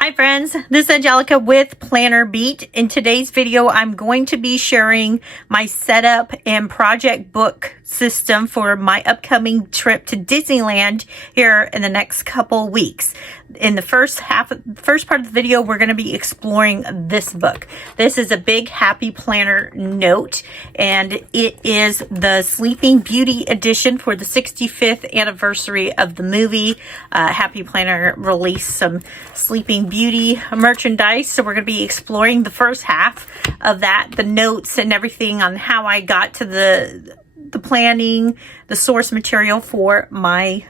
Hi friends, this is Angelica with Planner Beat. In today's video, I'm going to be sharing my setup and project book system for my upcoming trip to Disneyland here in the next couple weeks. In the first part of the video, we're going to be exploring this book. This is a big Happy Planner note, and it is the Sleeping Beauty edition for the 65th anniversary of the movie. Happy Planner released some Sleeping Beauty merchandise, so we're going to be exploring the first half of that, the notes and everything on how I got to the planning, the source material for my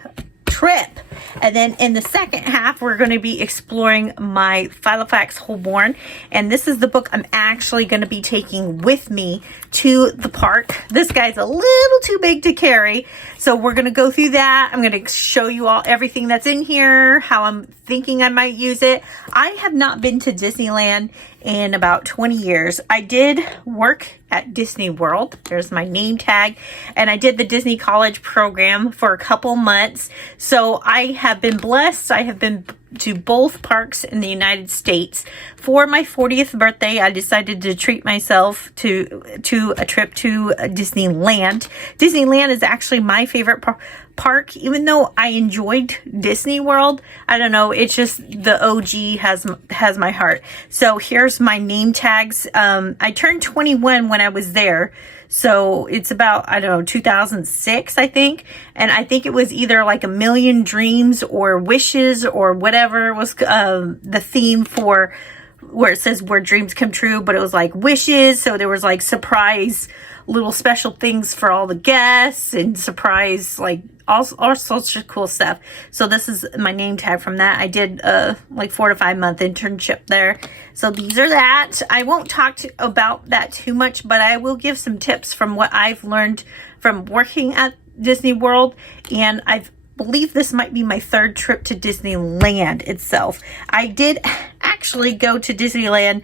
trip. And then in the second half, we're going to be exploring my Filofax Holborn, and this is the book I'm actually going to be taking with me to the park. This guy's a little too big to carry, so we're going to go through that. I'm going to show you all everything that's in here, how I'm thinking I might use it. I have not been to Disneyland in about 20 years. I did work at Disney World. There's my name tag. And I did the Disney College program for a couple months. So I have been blessed. I have been to both parks in the United States. For my 40th birthday, I decided to treat myself to a trip to Disneyland. Disneyland is actually my favorite park, even though I enjoyed Disney World. I don't know, it's just the OG has my heart. So here's my name tags. I turned 21 when I was there. So it's about, I don't know, 2006, I think. And I think it was either like a million dreams or wishes or whatever was the theme for where it says where dreams come true, but it was like wishes. So there was like surprise little special things for all the guests and surprise, like all sorts of cool stuff. So this is my name tag from that. I did like 4 to 5 month internship there. So these are that. I won't talk about that too much, but I will give some tips from what I've learned from working at Disney World. And I believe this might be my third trip to Disneyland itself. I did actually go to Disneyland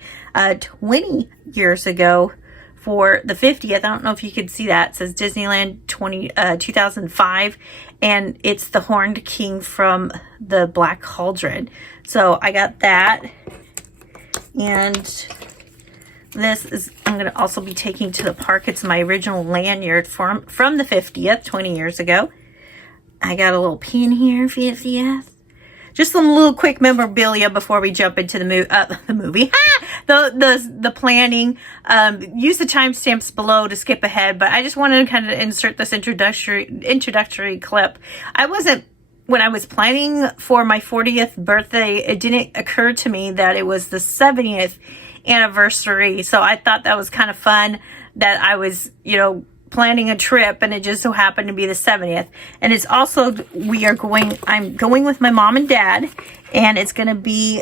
20 years ago for the 50th. I don't know if you could see that. It says Disneyland 2005, and it's the Horned King from the Black Cauldron. So I got that, and this is I'm going to also be taking to the park. It's my original lanyard from the 50th, 20 years ago. I got a little pin here, 50th. Just some little quick memorabilia before we jump into the movie. The planning. Use the timestamps below to skip ahead, but I just wanted to kind of insert this introductory clip. When I was planning for my 40th birthday, it didn't occur to me that it was the 70th anniversary. So I thought that was kind of fun that I was, planning a trip, and it just so happened to be the 70th. And it's also, I'm going with my mom and dad, and it's going to be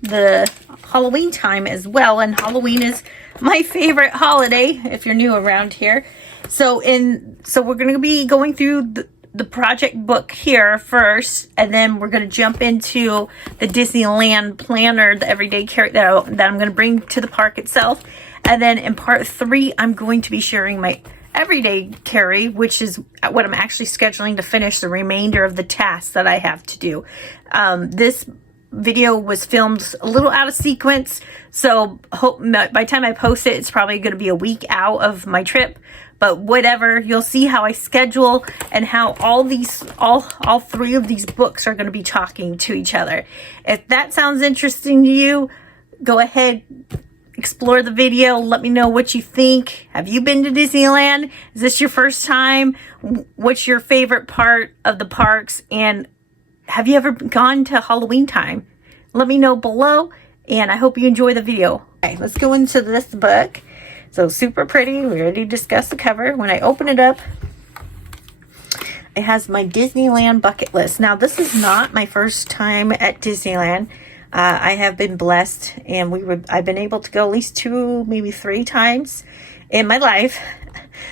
the Halloween time as well. And Halloween is my favorite holiday if you're new around here. So we're going to be going through the project book here first, and then we're going to jump into the Disneyland planner, the everyday carry that I'm going to bring to the park itself. And then in part 3, I'm going to be sharing my everyday carry, which is what I'm actually scheduling to finish the remainder of the tasks that I have to do. This video was filmed a little out of sequence, so by the time I post it, it's probably going to be a week out of my trip. But whatever, you'll see how I schedule and how all 3 of these books are going to be talking to each other. If that sounds interesting to you, go ahead, explore the video. Let me know what you think. Have you been to Disneyland? Is this your first time? What's your favorite part of the parks? And have you ever gone to Halloween time? Let me know below, and I hope you enjoy the video. Okay, let's go into this book. So super pretty. We already discussed the cover. When I open it up, it has my Disneyland bucket list. Now, this is not my first time at Disneyland. I have been blessed, and I've been able to go at least 2, maybe 3 times in my life.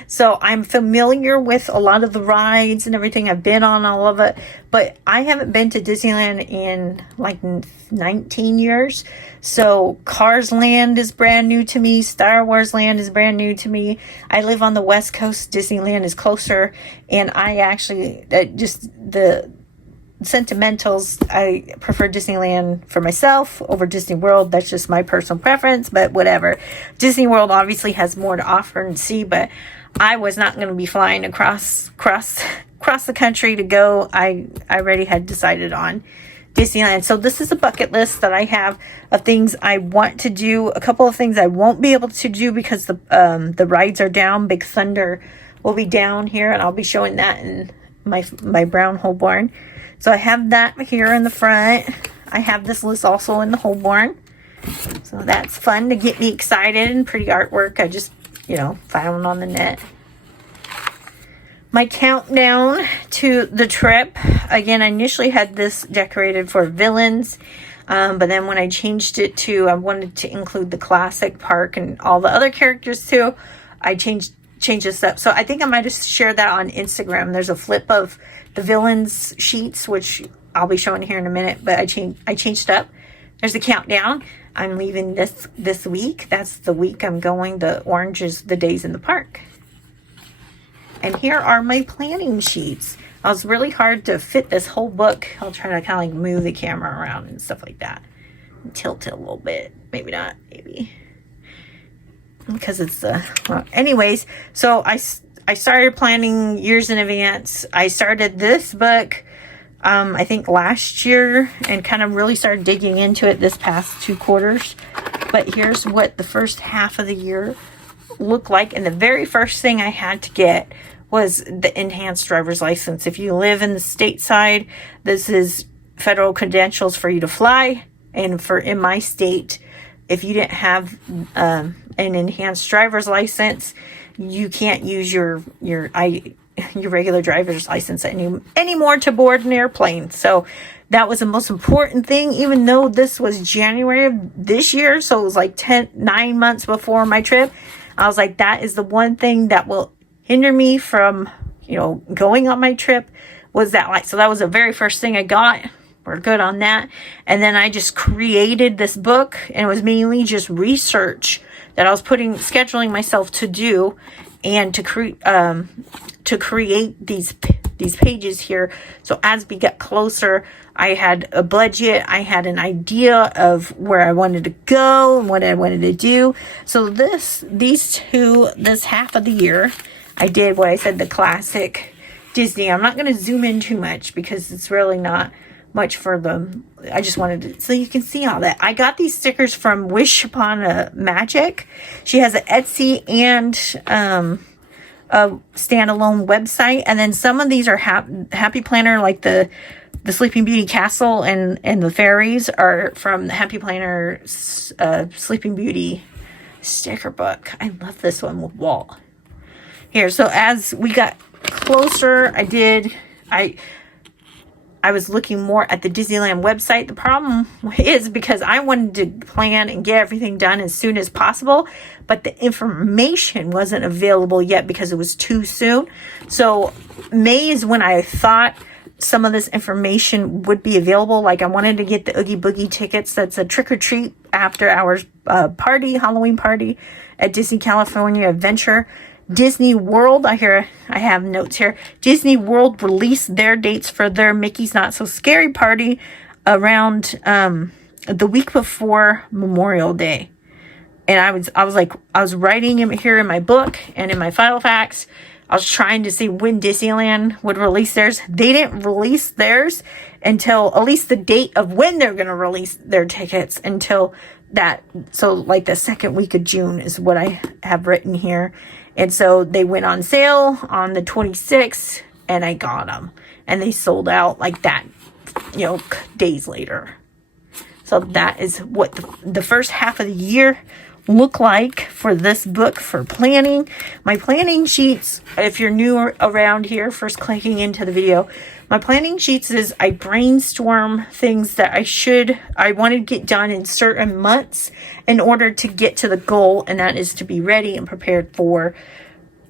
So I'm familiar with a lot of the rides and everything. I've been on all of it, but I haven't been to Disneyland in like 19 years. So Cars Land is brand new to me. Star Wars Land is brand new to me. I live on the West Coast. Disneyland is closer, and I actually just sentimentals, I prefer Disneyland for myself over Disney World. That's just my personal preference, but whatever. Disney World obviously has more to offer and see, but I was not going to be flying across the country to go. I already had decided on Disneyland. So this is a bucket list that I have of things I want to do. A couple of things I won't be able to do because the rides are down. Big Thunder will be down here, and I'll be showing that in my brown Holborn. So I have that here in the front. I have this list also in the Holborn. So that's fun to get me excited, and pretty artwork I just, found on the net. My countdown to the trip. Again, I initially had this decorated for villains. But then when I changed it to, I wanted to include the classic park and all the other characters too, I changed this up. So I think I might have shared that on Instagram. There's a flip of the villains sheets, which I'll be showing here in a minute, but I changed it up. There's a countdown. I'm leaving this week. That's the week I'm going. The orange is the days in the park. And here are my planning sheets. It was really hard to fit this whole book. I'll try to kind of like move the camera around and stuff like that. Tilt it a little bit. Maybe not. Maybe. Because it's well, anyways, so I started planning years in advance. I started this book I think last year, and kind of really started digging into it this past 2 quarters. But here's what the first half of the year looked like, and the very first thing I had to get was the enhanced driver's license. If you live in the state side, this is federal credentials for you to fly, and in my state, if you didn't have an enhanced driver's license, you can't use your regular driver's license anymore to board an airplane. So that was the most important thing, even though this was January of this year. So it was like 9 months before my trip. I was like, that is the one thing that will hinder me from, going on my trip, was that light. So that was the very first thing I got. We're good on that. And then I just created this book, and it was mainly just research that I was scheduling myself to do, and to create these pages here. So as we get closer, I had a budget, I had an idea of where I wanted to go and what I wanted to do. So this half of the year, I did what I said, the classic Disney. I'm not going to zoom in too much because it's really not much for them. I just wanted to, so you can see all that. I got these stickers from Wish Upon a Magic. She has an Etsy and a standalone website, and then some of these are Happy Planner, like the Sleeping Beauty Castle and the fairies are from the Happy Planner Sleeping Beauty sticker book. I love this one with Walt. Here, so as we got closer, I was looking more at the Disneyland website. The problem is because I wanted to plan and get everything done as soon as possible, but the information wasn't available yet because it was too soon. So May is when I thought some of this information would be available. Like I wanted to get the Oogie Boogie tickets. That's a trick-or-treat after hours party, Halloween party at Disney California Adventure. Disney World, I have notes here. Disney World released their dates for their Mickey's Not So Scary party around the week before Memorial Day. And I was writing it here in my book and in my Filofax. I was trying to see when Disneyland would release theirs. They didn't release theirs until at least the date of when they're going to release their tickets until that. So like the second week of June is what I have written here. And so they went on sale on the 26th, and I got them. And they sold out like that, days later. So that is what the first half of the year look like for this book for planning. My planning sheets, if you're new around here, first clicking into the video, my planning sheets is I brainstorm things that I want to get done in certain months in order to get to the goal, and that is to be ready and prepared for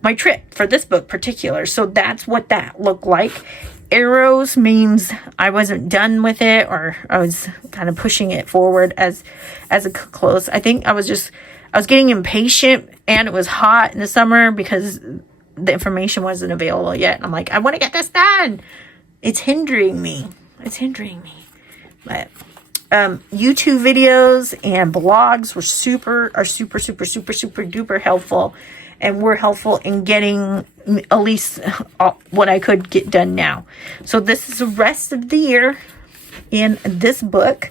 my trip for this book particular. So that's what that looked like. Arrows means I wasn't done with it, or I was kind of pushing it forward as a close. I think I was getting impatient, and it was hot in the summer because the information wasn't available yet. And I'm like, I want to get this done. It's hindering me. It's hindering me. But YouTube videos and blogs are super duper helpful, and were helpful in getting at least what I could get done now. So this is the rest of the year in this book.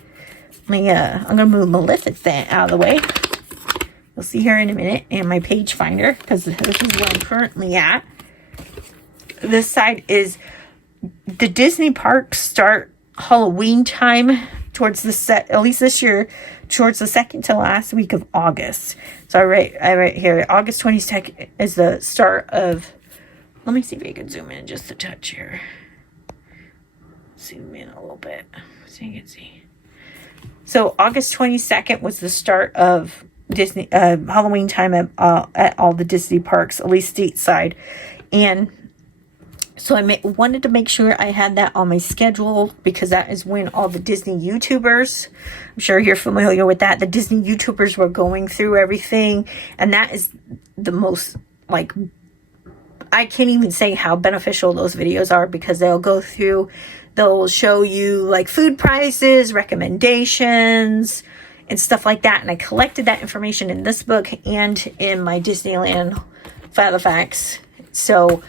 I'm gonna move Maleficent out of the way. You'll see here in a minute, and my page finder, because this is where I'm currently at. This side is the Disney parks start Halloween time towards at least this year, towards the second to last week of August. So I write here, August 22nd is the start of, let me see if I can zoom in just a touch here. Zoom in a little bit so you can see. So August 22nd was the start of Disney Halloween time at all the Disney parks, at least stateside. And so I wanted to make sure I had that on my schedule, because that is when all the Disney YouTubers, I'm sure you're familiar with that, the Disney YouTubers were going through everything. And that is the most, like, I can't even say how beneficial those videos are, because they'll show you like food prices, recommendations, and stuff like that. And I collected that information in this book and in my Disneyland Filofax. So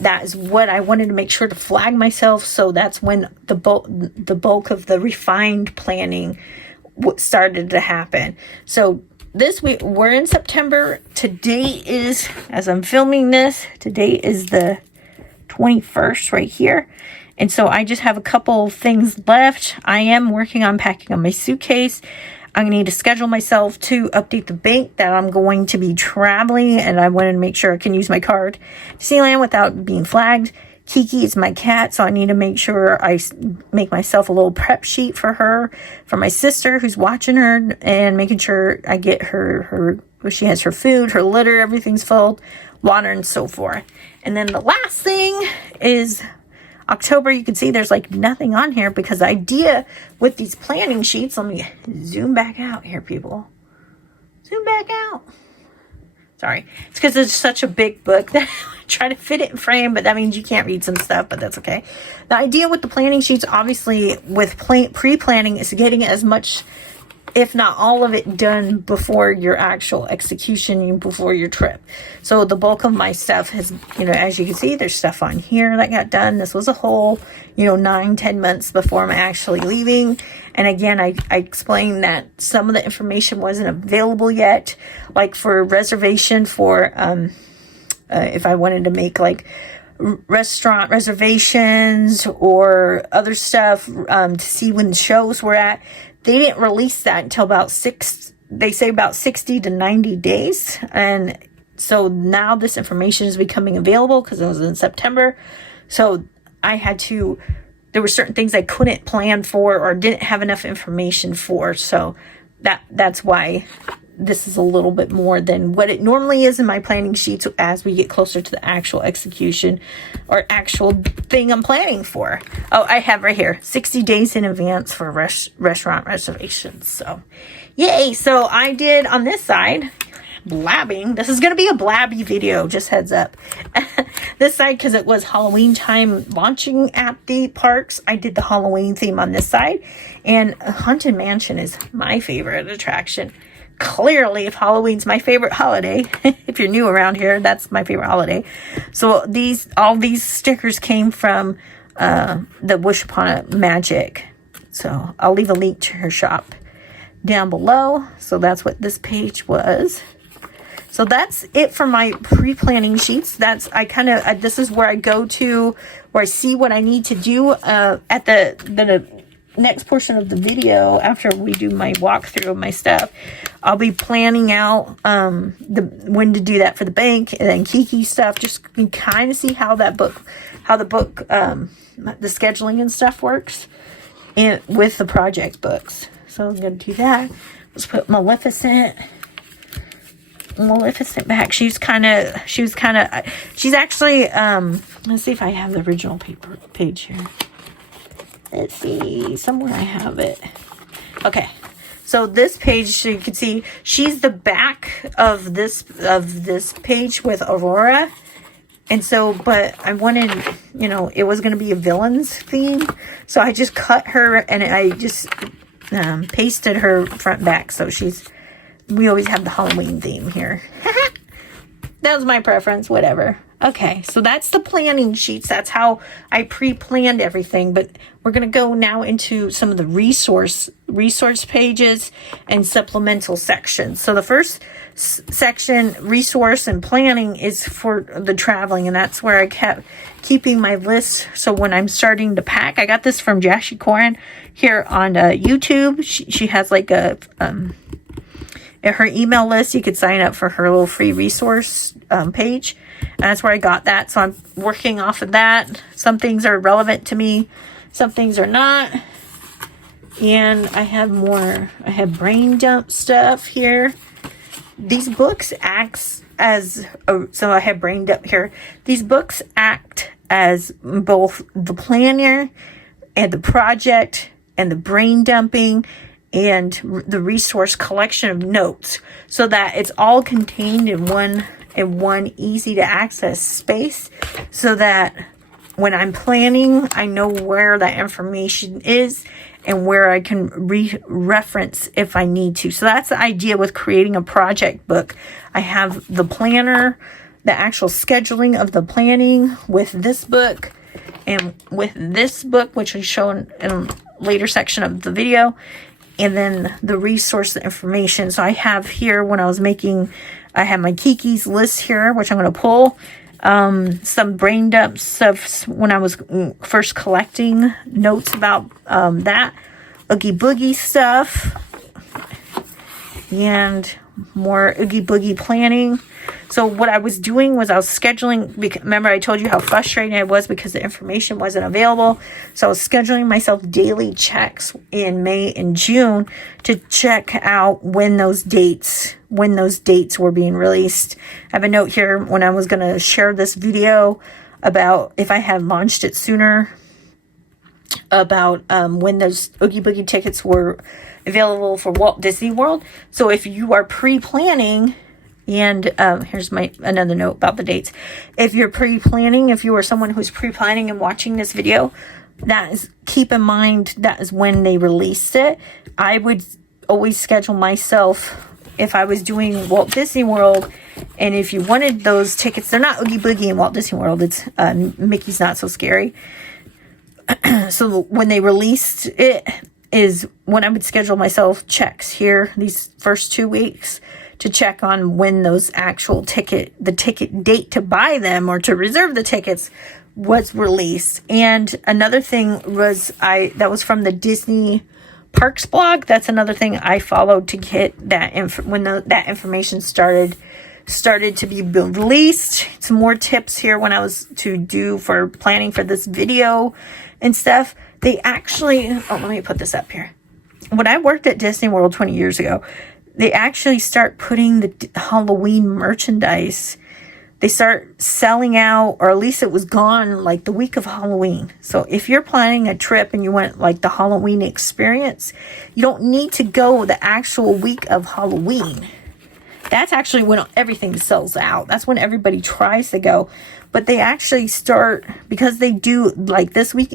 that is what I wanted to make sure to flag myself. So that's when the bulk of the refined planning started to happen. So this week, we're in September. Today is, as I'm filming this, today is the 21st right here. And so I just have a couple things left. I am working on packing up my suitcase. I'm going to need to schedule myself to update the bank that I'm going to be traveling, and I wanted to make sure I can use my card to Disneyland without being flagged. Kiki is my cat, so I need to make sure I make myself a little prep sheet for her, for my sister who's watching her, and making sure I get her she has her food, her litter, everything's filled, water, and so forth. And then the last thing is October. You can see there's like nothing on here, because the idea with these planning sheets, let me zoom back out here, people. Zoom back out. Sorry. It's because it's such a big book that I try to fit it in frame, but that means you can't read some stuff, but that's okay. The idea with the planning sheets, obviously, with pre-planning, is getting as much, if not all of it, done before your actual execution, before your trip. So the bulk of my stuff has, as you can see, there's stuff on here that got done. This was a whole, 9-10 months before I'm actually leaving. And again, I explained that some of the information wasn't available yet, like for reservation for, if I wanted to make like restaurant reservations or other stuff, to see when the shows were at. They didn't release that until about 60 to 90 days. And so now this information is becoming available, because it was in September. So there were certain things I couldn't plan for or didn't have enough information for. So that's why this is a little bit more than what it normally is in my planning sheets as we get closer to the actual execution or actual thing I'm planning for. Oh, I have right here, 60 days in advance for restaurant reservations. So, yay. So I did on this side, blabbing. This is going to be a blabby video, just heads up. This side, because it was Halloween time launching at the parks, I did the Halloween theme on this side. And Haunted Mansion is my favorite attraction. Clearly, if Halloween's my favorite holiday, if you're new around here, that's my favorite holiday. So all these stickers came from the Wish Upon a Magic. So I'll leave a link to her shop down below. So that's what this page was. So that's it for my pre-planning sheets. This is where I go to, where I see what I need to do at the next portion of the video. After we do my walkthrough of my stuff, I'll be planning out when to do that for the bank, and then Kiki stuff, just kind of see how the book the scheduling and stuff works and with the project books. So I'm gonna do that. Let's put Maleficent back. She's actually let's see if I have the original page here. Let's see, somewhere I have it. Okay, so this page, so you can see, she's the back of this page with Aurora, And so, but I wanted, you know, it was going to be a villain's theme. So I just cut her and I just pasted her front back. So we always have the Halloween theme here. That was my preference, whatever. Okay, so that's the planning sheets. That's how I pre-planned everything. But we're going to go now into some of the resource pages and supplemental sections. So the first section, resource and planning, is for the traveling. And that's where I kept keeping my list. So when I'm starting to pack, I got this from Jashi Corin here on YouTube. She has like a... her email list. You could sign up for her little free resource page. And that's where I got that. So I'm working off of that. Some things are relevant to me. Some things are not. And I have more. I have brain dump stuff here. These books act as... so I have brain dump here. These books act as both the planner and the project and the brain dumping and the resource collection of notes, so that it's all contained in one easy to access space, so that when I'm planning, I know where that information is and where I can reference if I need to. So that's the idea with creating a project book. I have the planner, the actual scheduling of the planning with this book, and with this book, which is shown in a later section of the video, and then the resource information. So I have here, when I was making, I have my Kiki's list here, which I'm going to pull. Some brain dump stuff when I was first collecting notes about that. Oogie Boogie stuff. And more Oogie Boogie planning. So what I was doing was I was scheduling. Remember I told you how frustrating I was because the information wasn't available. So I was scheduling myself daily checks in May and June to check out when those dates were being released. I have a note here when I was going to share this video about if I had launched it sooner, about when those Oogie Boogie tickets were available for Walt Disney World. So if you are pre-planning, and here's another note about the dates. If you're pre-planning, if you are someone who's pre-planning and watching this video, keep in mind that is when they released it. I would always schedule myself if I was doing Walt Disney World, and if you wanted those tickets, they're not Oogie Boogie in Walt Disney World. It's Mickey's Not So Scary. So when they released it is when I would schedule myself checks here these first 2 weeks to check on when those actual the ticket date to buy them or to reserve the tickets was released. And another thing was that was from the Disney Parks blog. That's another thing I followed to get that when that information started to be released. Some more tips here when I was to do for planning for this video and stuff. They actually, let me put this up here. When I worked at Disney World 20 years ago, they actually start putting the Halloween merchandise. They start selling out, or at least it was gone like the week of Halloween. So if you're planning a trip and you want like the Halloween experience, you don't need to go the actual week of Halloween. That's actually when everything sells out. That's when everybody tries to go. But they actually start, because they do like this week,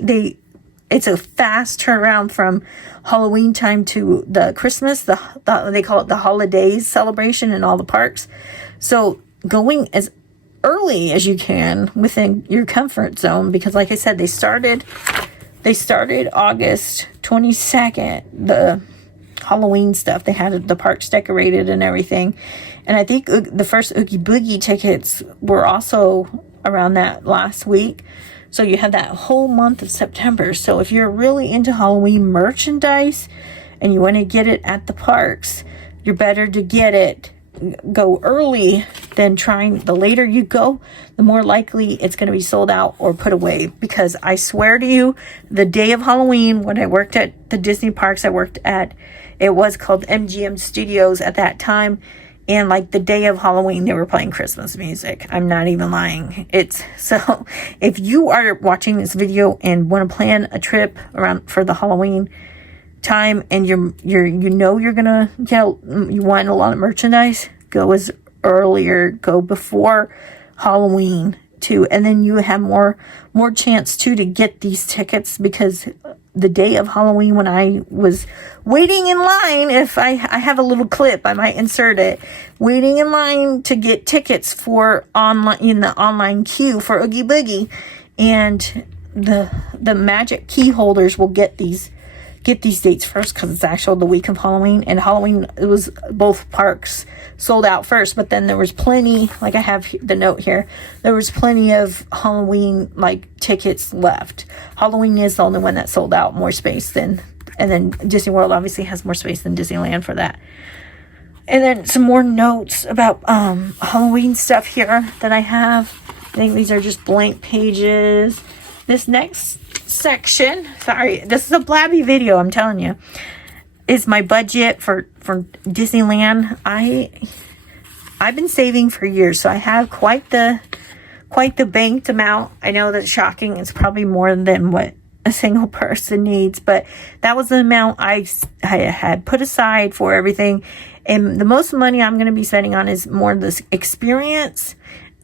it's a fast turnaround from Halloween time to the Christmas. They call it the holidays celebration in all the parks. So going as early as you can within your comfort zone, because like I said, they started August 22nd, the Halloween stuff. They had the parks decorated and everything. And I think the first Oogie Boogie tickets were also around that last week. So you have that whole month of September. So if you're really into Halloween merchandise and you want to get it at the parks, you're better to go early than the later you go, the more likely it's going to be sold out or put away. Because I swear to you, the day of Halloween, when I worked at the Disney parks it was called MGM Studios at that time. And like the day of Halloween, they were playing Christmas music. I'm not even lying. So if you are watching this video and want to plan a trip around for the Halloween time, and you want a lot of merchandise, go before Halloween too. And then you have more chance too to get these tickets, because the day of Halloween, when I was waiting in line, if I have a little clip, I might insert it, waiting in line to get tickets for online, in the online queue for Oogie Boogie, and the magic key holders will get these dates first, because it's actually the week of Halloween. And Halloween, it was both parks sold out first, but then there was plenty, like I have the note here, there was plenty of Halloween like tickets left. Halloween is the only one that sold out more space than, and then Disney World obviously has more space than Disneyland for that. And then some more notes about Halloween stuff here that I have. I think these are just blank pages. This next section, sorry, this is a blabby video, I'm telling you, is my budget for Disneyland. I've been saving for years, so I have quite the banked amount. I know that's shocking. It's probably more than what a single person needs, but that was the amount I had put aside for everything. And the most money I'm going to be spending on is more this experience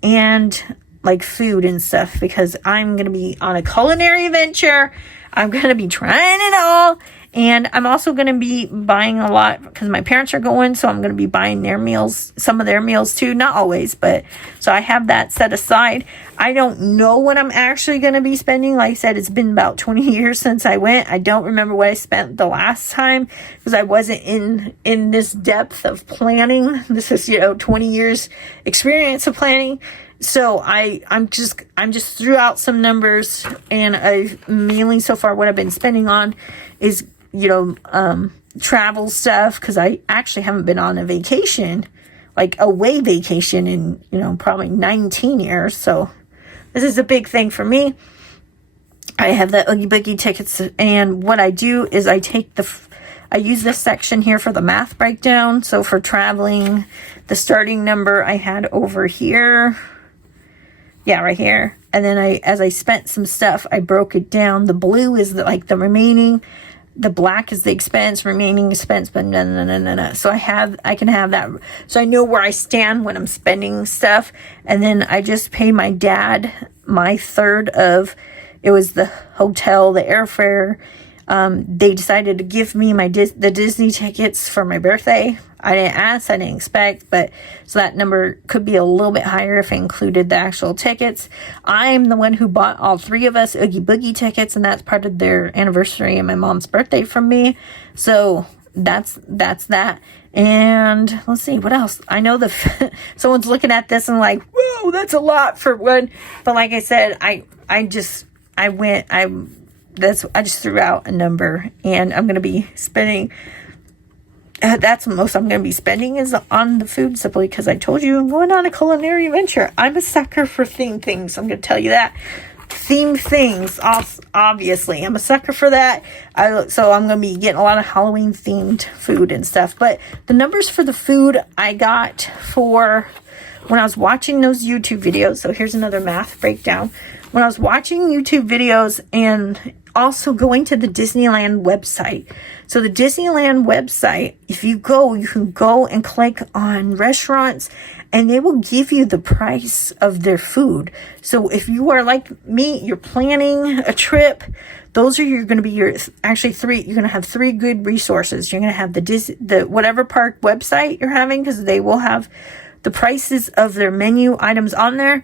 and like food and stuff, because I'm going to be on a culinary adventure. I'm going to be trying it all. And I'm also going to be buying a lot because my parents are going. So I'm going to be buying their meals, some of their meals too. Not always, but so I have that set aside. I don't know what I'm actually going to be spending. Like I said, it's been about 20 years since I went. I don't remember what I spent the last time because I wasn't in this depth of planning. This is, 20 years experience of planning. So I'm just threw out some numbers, and mainly so far what I've been spending on is, travel stuff, because I actually haven't been on a vacation, like away vacation in, probably 19 years. So this is a big thing for me. I have the Oogie Boogie tickets, and what I do is I use this section here for the math breakdown. So for traveling, the starting number I had over here. Yeah, right here. And then as I spent some stuff, I broke it down. The blue is the remaining. The black is the expense, remaining expense, but no. So I can have that. So I know where I stand when I'm spending stuff. And then I just pay my dad my third of, it was the hotel, the airfare. They decided to give me the Disney tickets for my birthday. I didn't ask, I didn't expect, but so that number could be a little bit higher if I included the actual tickets. I'm the one who bought all three of us Oogie Boogie tickets, and that's part of their anniversary and my mom's birthday from me. So that's that. And let's see what else. I know someone's looking at this and like, whoa, that's a lot for one. But like I said, I just threw out a number, and I'm going to be spending, that's the most I'm going to be spending is on the food, simply because I told you I'm going on a culinary adventure. I'm a sucker for themed things. I'm going to tell you that. Themed things, obviously. I'm a sucker for that. So I'm going to be getting a lot of Halloween themed food and stuff. But the numbers for the food I got for when I was watching those YouTube videos. So here's another math breakdown. When I was watching YouTube videos and also going to the Disneyland website. So the Disneyland website, if you can go and click on restaurants, and they will give you the price of their food. So if you are like me, you're planning a trip, those are going to be you're going to have three good resources. You're going to have the whatever park website you're having, because they will have the prices of their menu items on there.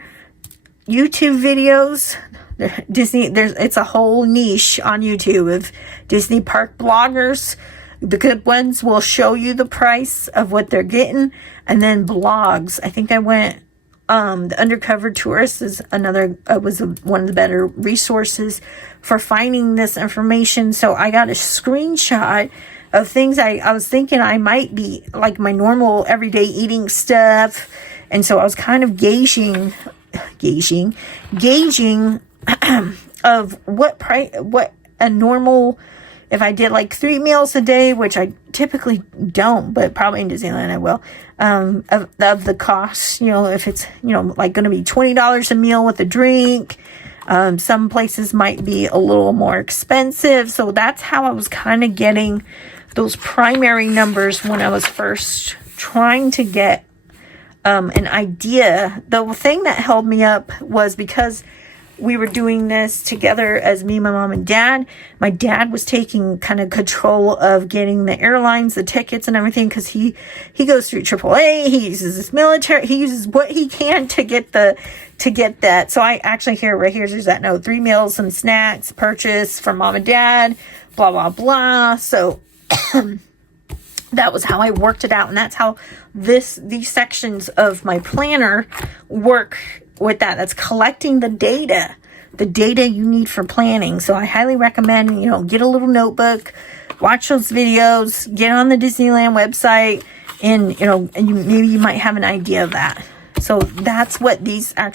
YouTube videos, it's a whole niche on YouTube of Disney park bloggers. The good ones will show you the price of what they're getting. And then blogs. I think I went, the Undercover Tourist is one of the better resources for finding this information. So I got a screenshot of things I was thinking I might be like my normal everyday eating stuff. And so I was kind of gauging of what a normal, if I did like 3 meals a day, which I typically don't, but probably in Disneyland I will, of the cost, if it's, like going to be $20 a meal with a drink. Some places might be a little more expensive. So that's how I was kind of getting those primary numbers when I was first trying to get an idea. The thing that held me up was because we were doing this together as me, my mom, and dad. My dad was taking kind of control of getting the airlines, the tickets, and everything, because he goes through AAA. He uses his military. He uses what he can to get that. So I actually right here, there's that note: 3 meals, some snacks, purchase from mom and dad, blah blah blah. So that was how I worked it out, and that's how these sections of my planner work. With that, that's collecting the data you need for planning. So I highly recommend, get a little notebook, watch those videos, get on the Disneyland website, and maybe you might have an idea of that. So that's what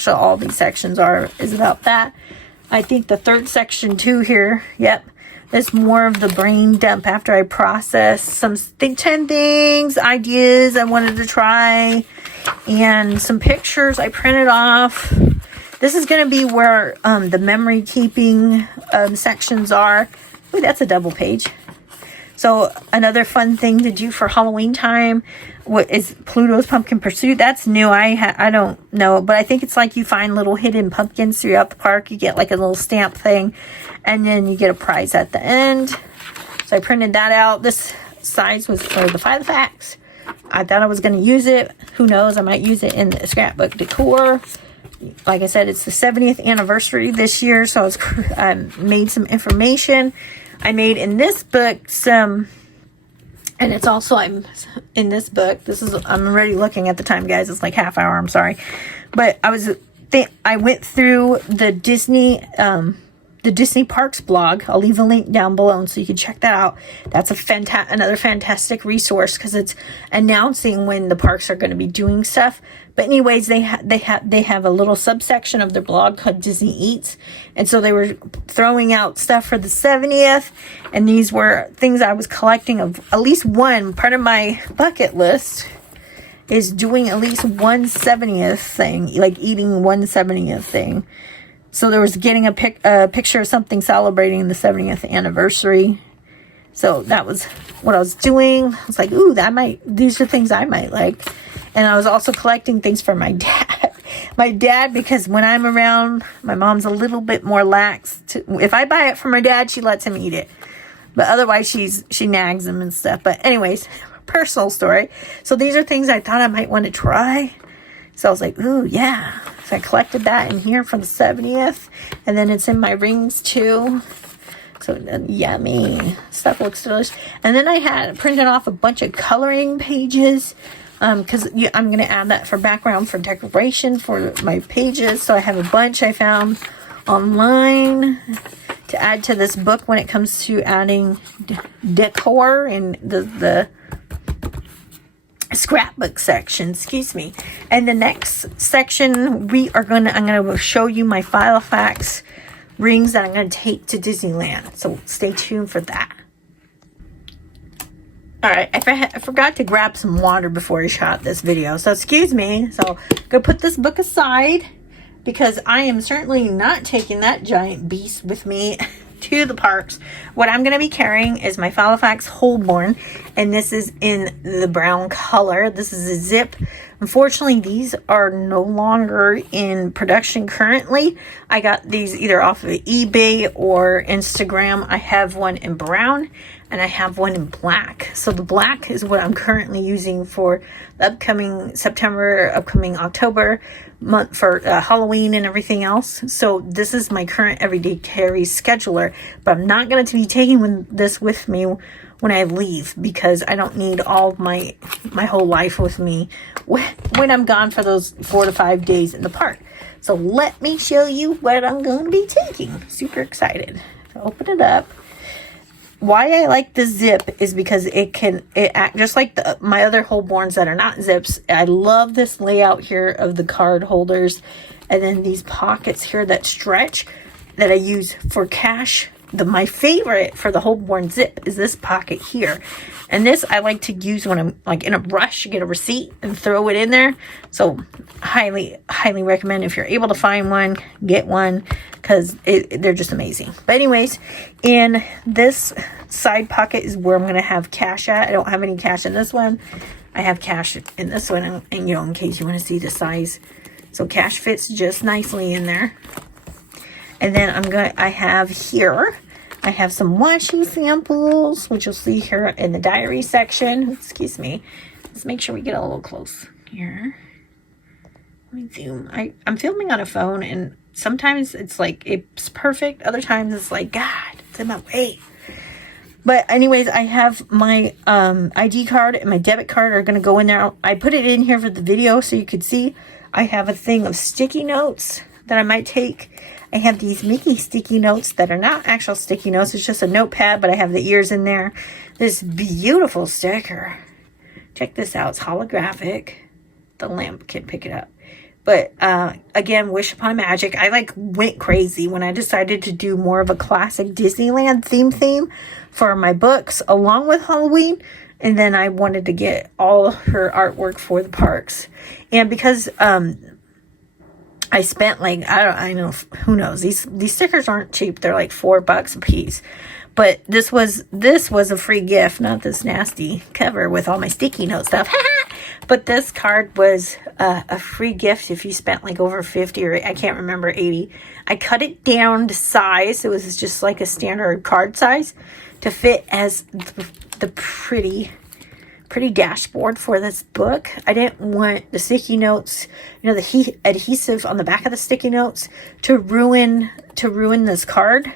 all these sections is about that. I think the third section too here, yep, is more of the brain dump after I process 10 things, ideas I wanted to try, and some pictures I printed off. This is going to be where the memory keeping sections are. Ooh, that's a double page. So another fun thing to do for Halloween time is Pluto's Pumpkin Pursuit. That's new. I don't know, but I think it's like you find little hidden pumpkins throughout the park. You get like a little stamp thing, and then you get a prize at the end. So I printed that out. This size was for the Filofax. I thought I was going to use it. Who knows? I might use it in the scrapbook decor. Like I said, it's the 70th anniversary this year, so I made some information. I made in this book some, and it's also, I'm in this book, I'm already looking at the time, guys. It's like half hour, I'm sorry. But I went through the Disney Parks blog. I'll leave a link down below so you can check that out. That's another fantastic resource because it's announcing when the parks are going to be doing stuff. But anyways, they have a little subsection of their blog called Disney Eats, and so they were throwing out stuff for the 70th, and these were things I was collecting of at least one. Part of my bucket list is doing at least one 70th thing, like eating one 70th thing. So there was getting a picture of something celebrating the 70th anniversary. So that was what I was doing. I was like, ooh, these are things I might like. And I was also collecting things for my dad. My dad, because when I'm around, my mom's a little bit more lax. If I buy it for my dad, she lets him eat it. But otherwise, she nags him and stuff. But anyways, personal story. So these are things I thought I might want to try. So I was like, ooh, yeah. So I collected that in here from the 70th. And then it's in my rings too. So yummy. Stuff looks delicious. And then I had printed off a bunch of coloring pages. Because I'm going to add that for background for decoration for my pages. So I have a bunch I found online to add to this book when it comes to adding decor in the scrapbook section, excuse me. And the next section, I'm going to show you my Filofax rings that I'm going to take to Disneyland. So stay tuned for that. All right, I forgot to grab some water before I shot this video, so excuse me. So go put this book aside because I am certainly not taking that giant beast with me to the parks. What I'm going to be carrying is my Filofax Holborn, and this is in the brown color. This is a zip. Unfortunately, these are no longer in production currently. I got these either off of eBay or Instagram. I have one in brown and I have one in black. So the black is what I'm currently using for the upcoming September, upcoming October month for Halloween and everything else. So this is my current everyday carry scheduler, but I'm not going to be taking this with me when I leave because I don't need all my whole life with me when I'm gone for those 4 to 5 days in the park. So let me show you what I'm going to be taking. Super excited. So open it up. Why I like the zip is because it act just like my other Holborns that are not zips. I love this layout here of the card holders, and then these pockets here that stretch that I use for cash. My favorite for the Holborn Zip is this pocket here, and this I like to use when I'm like in a rush, get a receipt and throw it in there. So highly recommend if you're able to find one, get one, because they're just amazing. But anyways, in this side pocket is where I'm going to have cash at. I don't have any cash in this one. I have cash in this one, and you know, in case you want to see the size. So cash fits just nicely in there. And then I have here, I have some washi samples, which you'll see here in the diary section. Excuse me. Let's make sure we get a little close here. Let me zoom. I'm filming on a phone, and sometimes it's like, it's perfect. Other times it's like, God, it's in my way. But anyways, I have my ID card and my debit card are going to go in there. I put it in here for the video so you could see. I have a thing of sticky notes that I might take. I have these Mickey sticky notes that are not actual sticky notes. It's just a notepad, but I have the ears in there. This beautiful sticker. Check this out. It's holographic. The lamp can't pick it up. But again, wish upon magic. I like went crazy when I decided to do more of a classic Disneyland theme for my books along with Halloween. And then I wanted to get all her artwork for the parks. And because I spent like, I know, who knows, these stickers aren't cheap. They're like $4 a piece. But this was a free gift, not this nasty cover with all my sticky note stuff. But this card was a free gift if you spent like over 50 or I can't remember, 80. I cut it down to size. It was just like a standard card size to fit as the pretty dashboard for this book. I didn't want the sticky notes, you know, the adhesive on the back of the sticky notes to ruin this card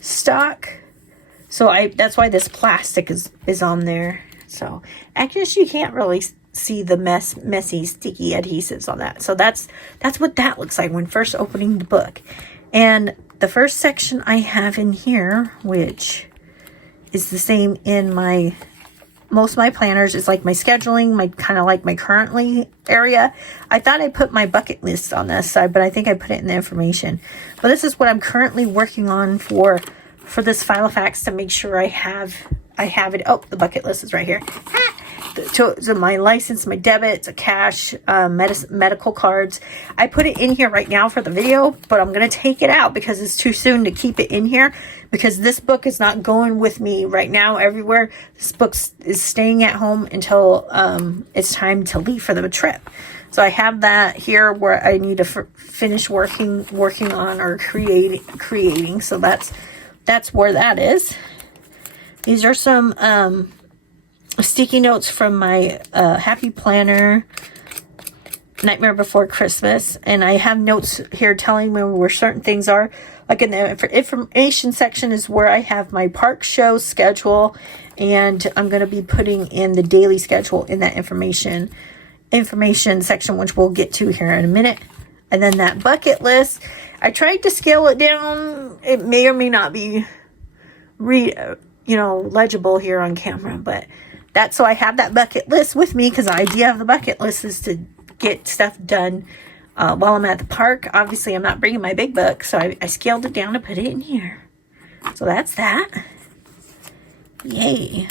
stock. So that's why this plastic is on there. So I guess you can't really see the messy sticky adhesives on that. So that's what that looks like when first opening the book. And the first section I have in here, which is the same in most of my planners, is like my scheduling, my kind of like my currently area. I thought I put my bucket list on this side, but I think I put it in the information. But this is what I'm currently working on for this Filofax to make sure I have it. Oh, the bucket list is right here. So my license, my debits, cash, medical cards. I put it in here right now for the video, but I'm going to take it out because it's too soon to keep it in here, because this book is not going with me right now everywhere. This book is staying at home until it's time to leave for the trip. So I have that here where I need to finish working on or creating. So that's where that is. These are some sticky notes from my Happy Planner Nightmare Before Christmas, and I have notes here telling me where certain things are. Like in the information section is where I have my park show schedule, and I'm going to be putting in the daily schedule in that information section, which we'll get to here in a minute. And then that bucket list, I tried to scale it down. It may or may not be legible here on camera, but so I have that bucket list with me, because the idea of the bucket list is to get stuff done while I'm at the park. Obviously, I'm not bringing my big book, so I scaled it down to put it in here. So that's that. Yay.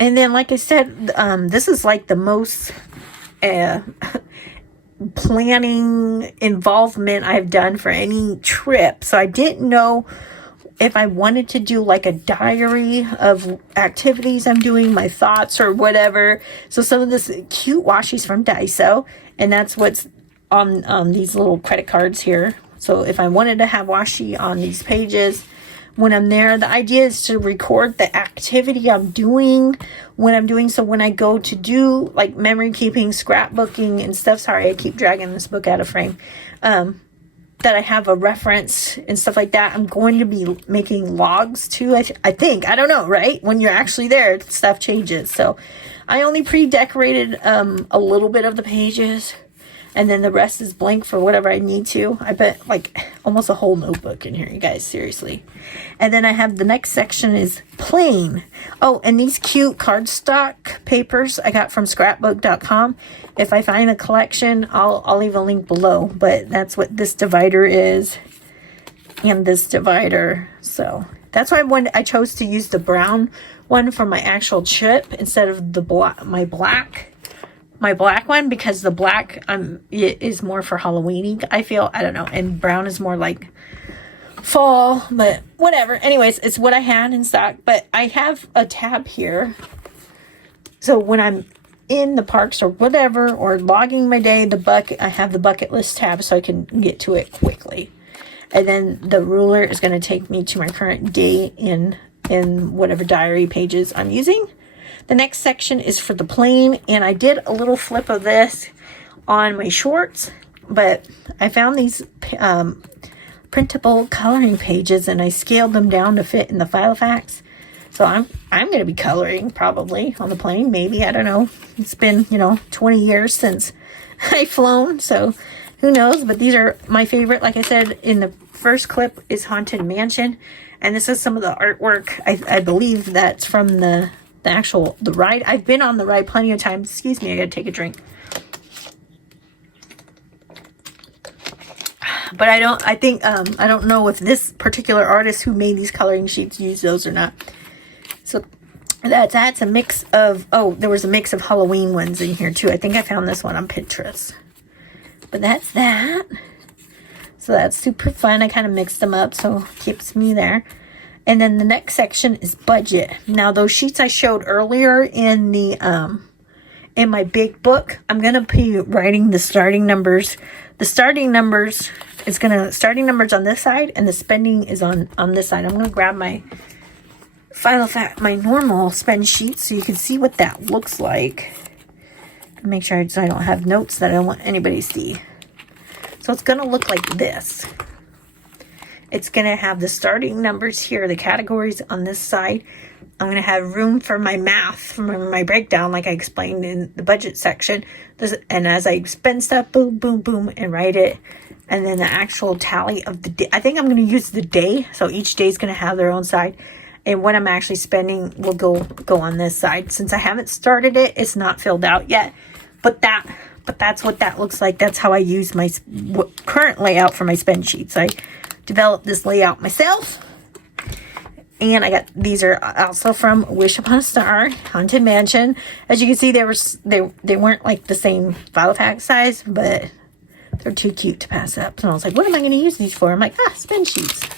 And then, like I said, this is like the most planning involvement I've done for any trip. So I didn't know if I wanted to do like a diary of activities I'm doing, my thoughts or whatever. So some of this cute washi's from Daiso, and that's what's on these little credit cards here. So if I wanted to have washi on these pages when I'm there, the idea is to record the activity I'm doing when I'm doing. So when I go to do like memory keeping, scrapbooking and stuff, sorry, I keep dragging this book out of frame, that I have a reference and stuff like that. I'm going to be making logs too, I think. I don't know, right? When you're actually there, stuff changes. So I only pre-decorated a little bit of the pages, and then the rest is blank for whatever I need to. I bet like almost a whole notebook in here, you guys, seriously. And then I have the next section is plain. Oh, and these cute cardstock papers I got from scrapbook.com. If I find a collection, I'll leave a link below. But that's what this divider is, and this divider. So that's why I chose to use the brown one for my actual chip instead of the my black one, because the black is more for Halloweeny, I feel. I don't know. And brown is more like fall, but whatever. Anyways, it's what I had in stock. But I have a tab here So when I'm in the parks or whatever, or logging my day, I have the bucket list tab so I can get to it quickly. And then the ruler is going to take me to my current day in whatever diary pages I'm using. The next section is for the plane, and I did a little flip of this on my shorts, but I found these printable coloring pages and I scaled them down to fit in the Filofax. So I'm going to be coloring probably on the plane, maybe, I don't know. It's been, 20 years since I've flown, so who knows? But these are my favorite. Like I said in the first clip is Haunted Mansion, and this is some of the artwork. I believe that's from the ride. I've been on the ride plenty of times. Excuse me, I gotta take a drink. But I don't know if this particular artist who made these coloring sheets used those or not. So that's a mix of, there was a mix of Halloween ones in here too. I think I found this one on Pinterest. But that's that. So that's super fun. I kind of mixed them up, so it keeps me there. And then the next section is budget. Now those sheets I showed earlier in my big book, I'm gonna be writing the starting numbers. The starting numbers starting numbers on this side, and the spending is on this side. I'm gonna grab my my normal spend sheet so you can see what that looks like. Make sure I don't have notes that I don't want anybody to see. So it's gonna look like this. It's going to have the starting numbers here, the categories on this side. I'm going to have room for my math, for my breakdown, like I explained in the budget section. And as I spend stuff, boom, boom, boom, and write it. And then the actual tally of the day. I think I'm going to use the day. So each day is going to have their own side. And what I'm actually spending will go on this side. Since I haven't started it, it's not filled out yet. But that's what that looks like. That's how I use my current layout for my spend sheets. I developed this layout myself, and these are also from Wish Upon a Star, Haunted Mansion. As you can see, they weren't like the same Filofax size, but they're too cute to pass up. So I was like, what am I going to use these for? I'm like, spend sheets.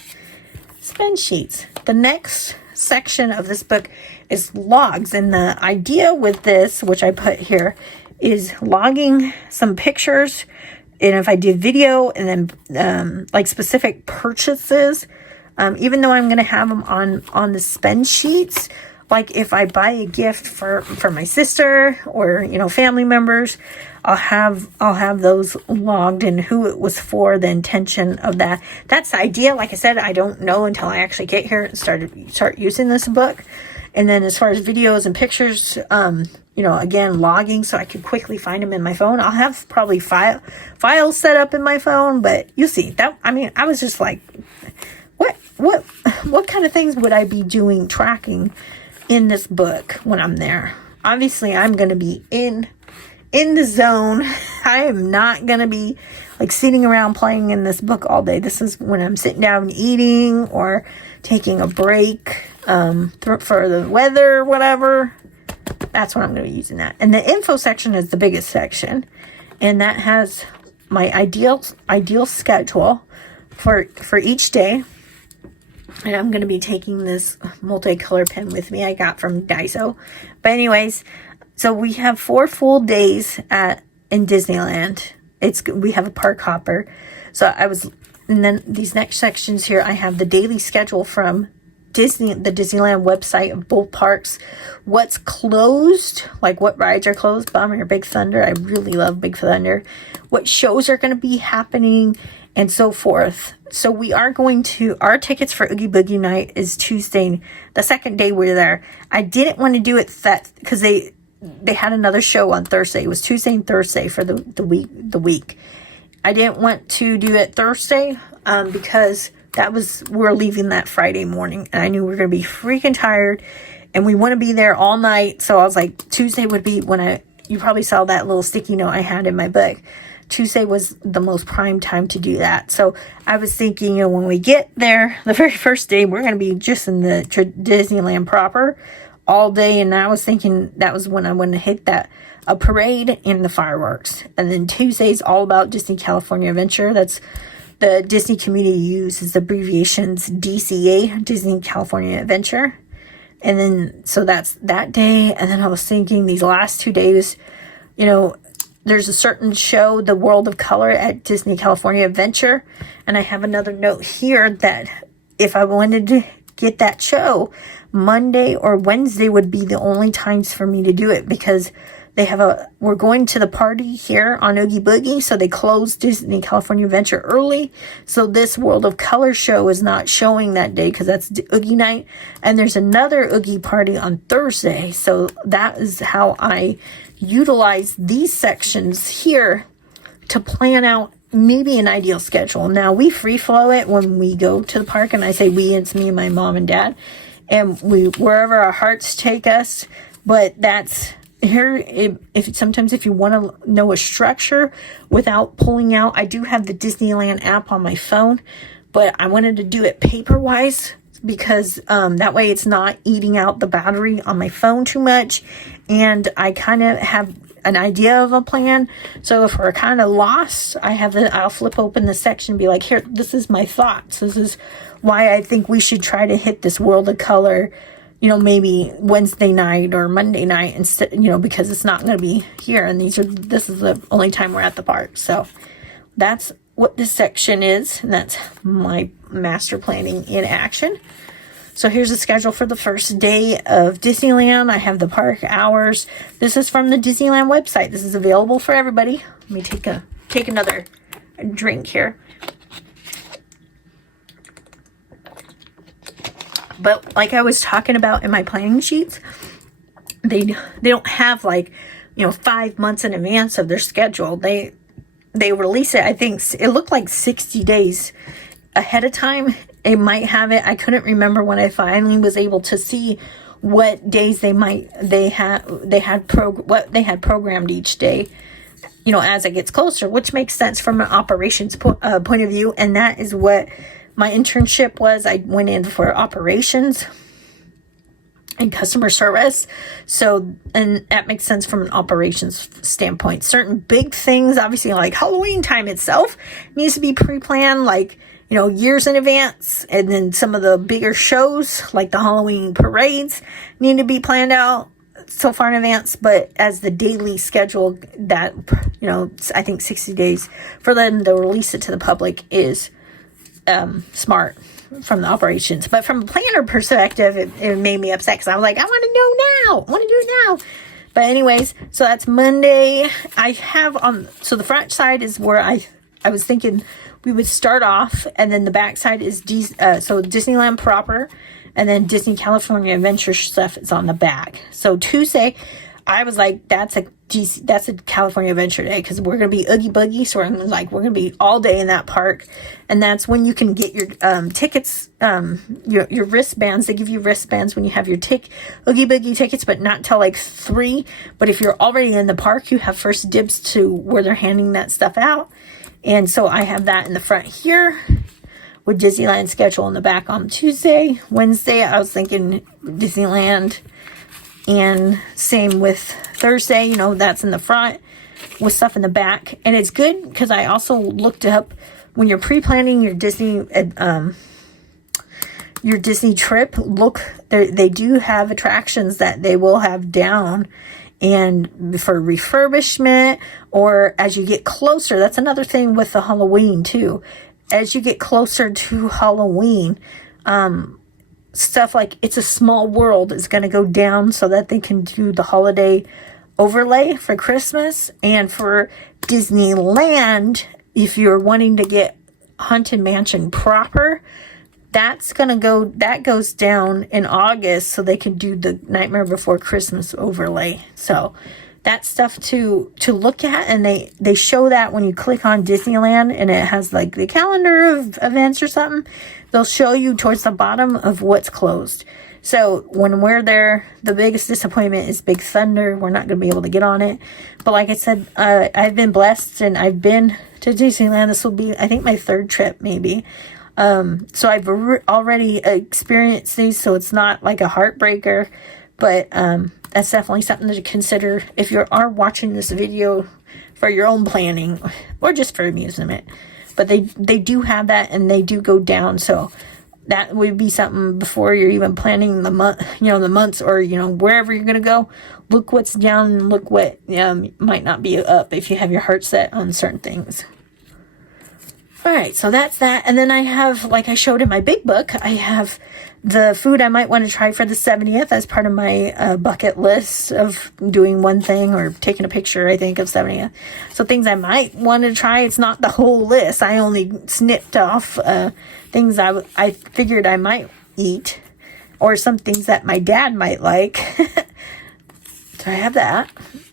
Spend sheets. The next section of this book is logs, and the idea with this, which I put here, is logging some pictures. And if I did video, and then like specific purchases, even though I'm going to have them on the spend sheets, like if I buy a gift for my sister or, family members, I'll have those logged and who it was for, the intention of that. That's the idea. Like I said, I don't know until I actually get here and start using this book. And then as far as videos and pictures, again, logging so I could quickly find them in my phone. I'll have probably files set up in my phone, but you'll see that. I was just like, what kind of things would I be doing tracking in this book when I'm there? Obviously, I'm going to be in the zone. I am not going to be like sitting around playing in this book all day. This is when I'm sitting down eating or taking a break for the weather, whatever. That's when I'm going to be using that. And the info section is the biggest section, and that has my ideal schedule for each day. And I'm going to be taking this multicolor pen with me I got from Daiso. But anyways, so we have 4 full days in Disneyland. We have a park hopper. And then these next sections here, I have the daily schedule from the Disneyland website of both parks. What's closed, like what rides are closed, Bummer, Big Thunder. I really love Big Thunder. What shows are going to be happening, and so forth. So we are our tickets for Oogie Boogie Night is Tuesday, the second day we're there. I didn't want to do it because they had another show on Thursday. It was Tuesday and Thursday for the week. I didn't want to do it Thursday because we're leaving that Friday morning, and I knew we were going to be freaking tired, and we want to be there all night. So I was like, Tuesday would be you probably saw that little sticky note I had in my book. Tuesday was the most prime time to do that. So I was thinking, when we get there, the very first day, we're going to be just in the Disneyland proper all day. And I was thinking that was when I wanted to hit a parade and the fireworks. And then Tuesday's all about Disney California Adventure. That's the Disney community uses the abbreviations DCA, Disney California Adventure. And then, so that's that day. And then I was thinking these last 2 days, you know, there's a certain show, The World of Color at Disney California Adventure. And I have another note here that if I wanted to get that show, Monday or Wednesday would be the only times for me to do it, because we're going to the party here on Oogie Boogie, so they closed Disney California Adventure early. So this World of Color show is not showing that day because that's Oogie night. And there's another Oogie party on Thursday. So that is how I utilize these sections here to plan out maybe an ideal schedule. Now, we free flow it when we go to the park, and I say we, it's me and my mom and dad, and wherever our hearts take us. But that's here, sometimes if you want to know a structure without pulling out, I do have the Disneyland app on my phone, but I wanted to do it paper-wise because that way it's not eating out the battery on my phone too much, and I kind of have an idea of a plan. So if we're kind of lost, I'll flip open the section and be like, here, this is my thoughts. This is why I think we should try to hit this World of Color, you know, maybe Wednesday night or Monday night instead, you know, because it's not going to be here. And this is the only time we're at the park. So that's what this section is. And that's my master planning in action. So here's the schedule for the first day of Disneyland. I have the park hours. This is from the Disneyland website. This is available for everybody. Let me take another drink here. But like I was talking about in my planning sheets, they don't have, like, you know, 5 months in advance of their schedule. They release it, I think it looked like 60 days ahead of time. It might have it. I couldn't remember when I finally was able to see what days what they had programmed each day, you know, as it gets closer, which makes sense from an operations point of view. And that is what my internship was. I went in for operations and customer service. So, and that makes sense from an operations standpoint. Certain big things, obviously, like Halloween time itself needs to be pre-planned, like, you know, years in advance. And then some of the bigger shows, like the Halloween parades, need to be planned out so far in advance. But as the daily schedule, that, you know, I think 60 days for them to release it to the public is smart from the operations. But from a planner perspective, it made me upset because I was like, I want to know now. I want to do it now. But anyways, so that's Monday. I have so the front side is where I was thinking we would start off, and then the back side is so Disneyland proper, and then Disney California Adventure stuff is on the back. So Tuesday, I was like, that's a California Adventure day, because we're going to be Oogie Boogie. So we're going to be all day in that park. And that's when you can get your tickets, your wristbands. They give you wristbands when you have your Oogie Boogie tickets, but not till like 3. But if you're already in the park, you have first dibs to where they're handing that stuff out. And so I have that in the front here with Disneyland schedule in the back on Tuesday. Wednesday, I was thinking Disneyland. And same with Thursday, you know, that's in the front with stuff in the back. And it's good because I also looked up when you're pre-planning your Disney trip, they do have attractions that they will have down and for refurbishment, or as you get closer. That's another thing with the Halloween too. As you get closer to Halloween, stuff like It's a Small World is going to go down so that they can do the holiday overlay for Christmas. And for Disneyland, if you're wanting to get Haunted Mansion proper, that goes down in August so they can do the Nightmare Before Christmas overlay. So that's stuff to look at, and they show that when you click on Disneyland, and it has like the calendar of events or something. They'll show you towards the bottom of what's closed. So when we're there, the biggest disappointment is Big Thunder. We're not going to be able to get on it. But like I said, I've been blessed, and I've been to Disneyland. This will be, I think, my 3rd trip maybe. So I've already experienced these, so it's not like a heartbreaker. But that's definitely something to consider if you are watching this video for your own planning or just for amusement. But they do have that, and they do go down. So that would be something before you're even planning the month, the months, or, wherever you're going to go. Look what's down and look what might not be up if you have your heart set on certain things. All right, so that's that. And then I have, like I showed in my big book, I have the food I might want to try for the 70th as part of my bucket list of doing one thing or taking a picture, I think, of 70th. So things I might want to try. It's not the whole list. I only snipped off things I figured I might eat, or some things that my dad might like. So I have that.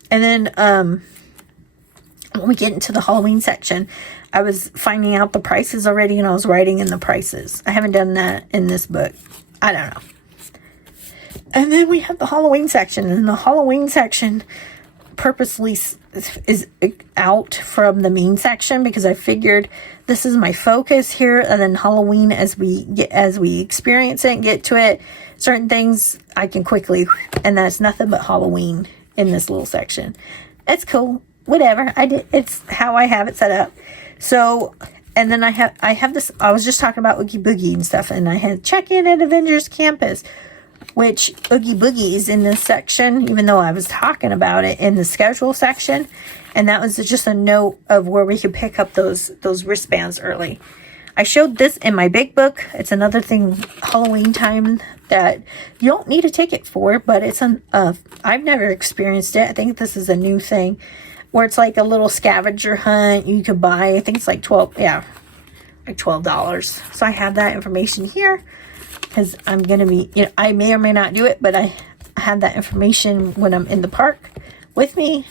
And then when we get into the Halloween section, I was finding out the prices already, and I was writing in the prices. I haven't done that in this book. I don't know. And then we have the Halloween section, and the Halloween section purposely is out from the main section because I figured this is my focus here, and then Halloween, as we experience it and get to it, certain things I can quickly, and that's nothing but Halloween in this little section. It's cool. Whatever. It's how I have it set up. So, and then I have this, I was just talking about Oogie Boogie and stuff, and I had check-in at Avengers Campus, which Oogie Boogie is in this section, even though I was talking about it in the schedule section. And that was just a note of where we could pick up those wristbands early. I showed this in my big book. It's another thing, Halloween time, that you don't need a ticket for, but it's I've never experienced it. I think this is a new thing, where it's like a little scavenger hunt you could buy. I think it's like $12. So I have that information here because I'm going to be, I may or may not do it, but I have that information when I'm in the park with me.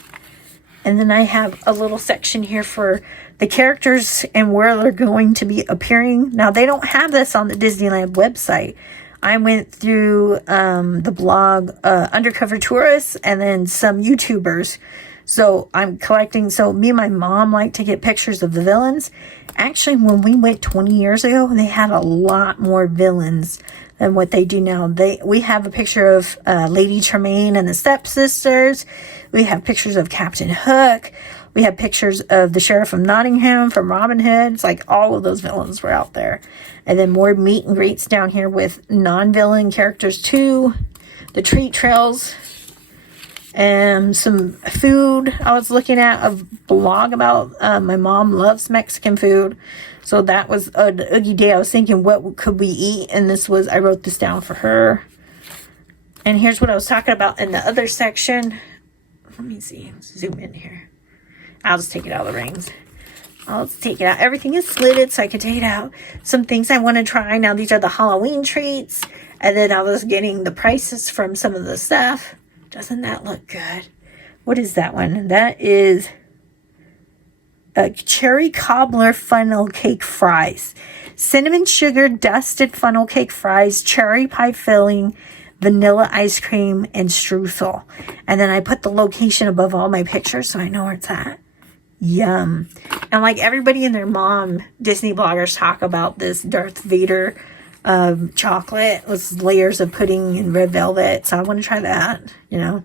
And then I have a little section here for the characters and where they're going to be appearing. Now, they don't have this on the Disneyland website. I went through the blog Undercover Tourists and then some YouTubers. So I'm collecting. So me and my mom like to get pictures of the villains. Actually, when we went 20 years ago, they had a lot more villains than what they do now. We have a picture of Lady Tremaine and the stepsisters. We have pictures of Captain Hook. We have pictures of the Sheriff of Nottingham from Robin Hood. It's like all of those villains were out there. And then more meet and greets down here with non-villain characters too. The treat trails. And some food. I was looking at a blog about my mom loves Mexican food. So that was an Oogie day. I was thinking, what could we eat? And I wrote this down for her. And here's what I was talking about in the other section. Let me see. Zoom in here. I'll just take it out of the rings. I'll just take it out. Everything is slitted so I can take it out. Some things I want to try. Now these are the Halloween treats. And then I was getting the prices from some of the stuff. Doesn't that look good? What is that one? That is a cherry cobbler funnel cake fries. Cinnamon sugar dusted funnel cake fries, cherry pie filling, vanilla ice cream, and streusel. And then I put the location above all my pictures so I know where it's at. Yum. And like everybody and their mom, Disney bloggers talk about this Darth Vader chocolate with layers of pudding and red velvet. So I want to try that,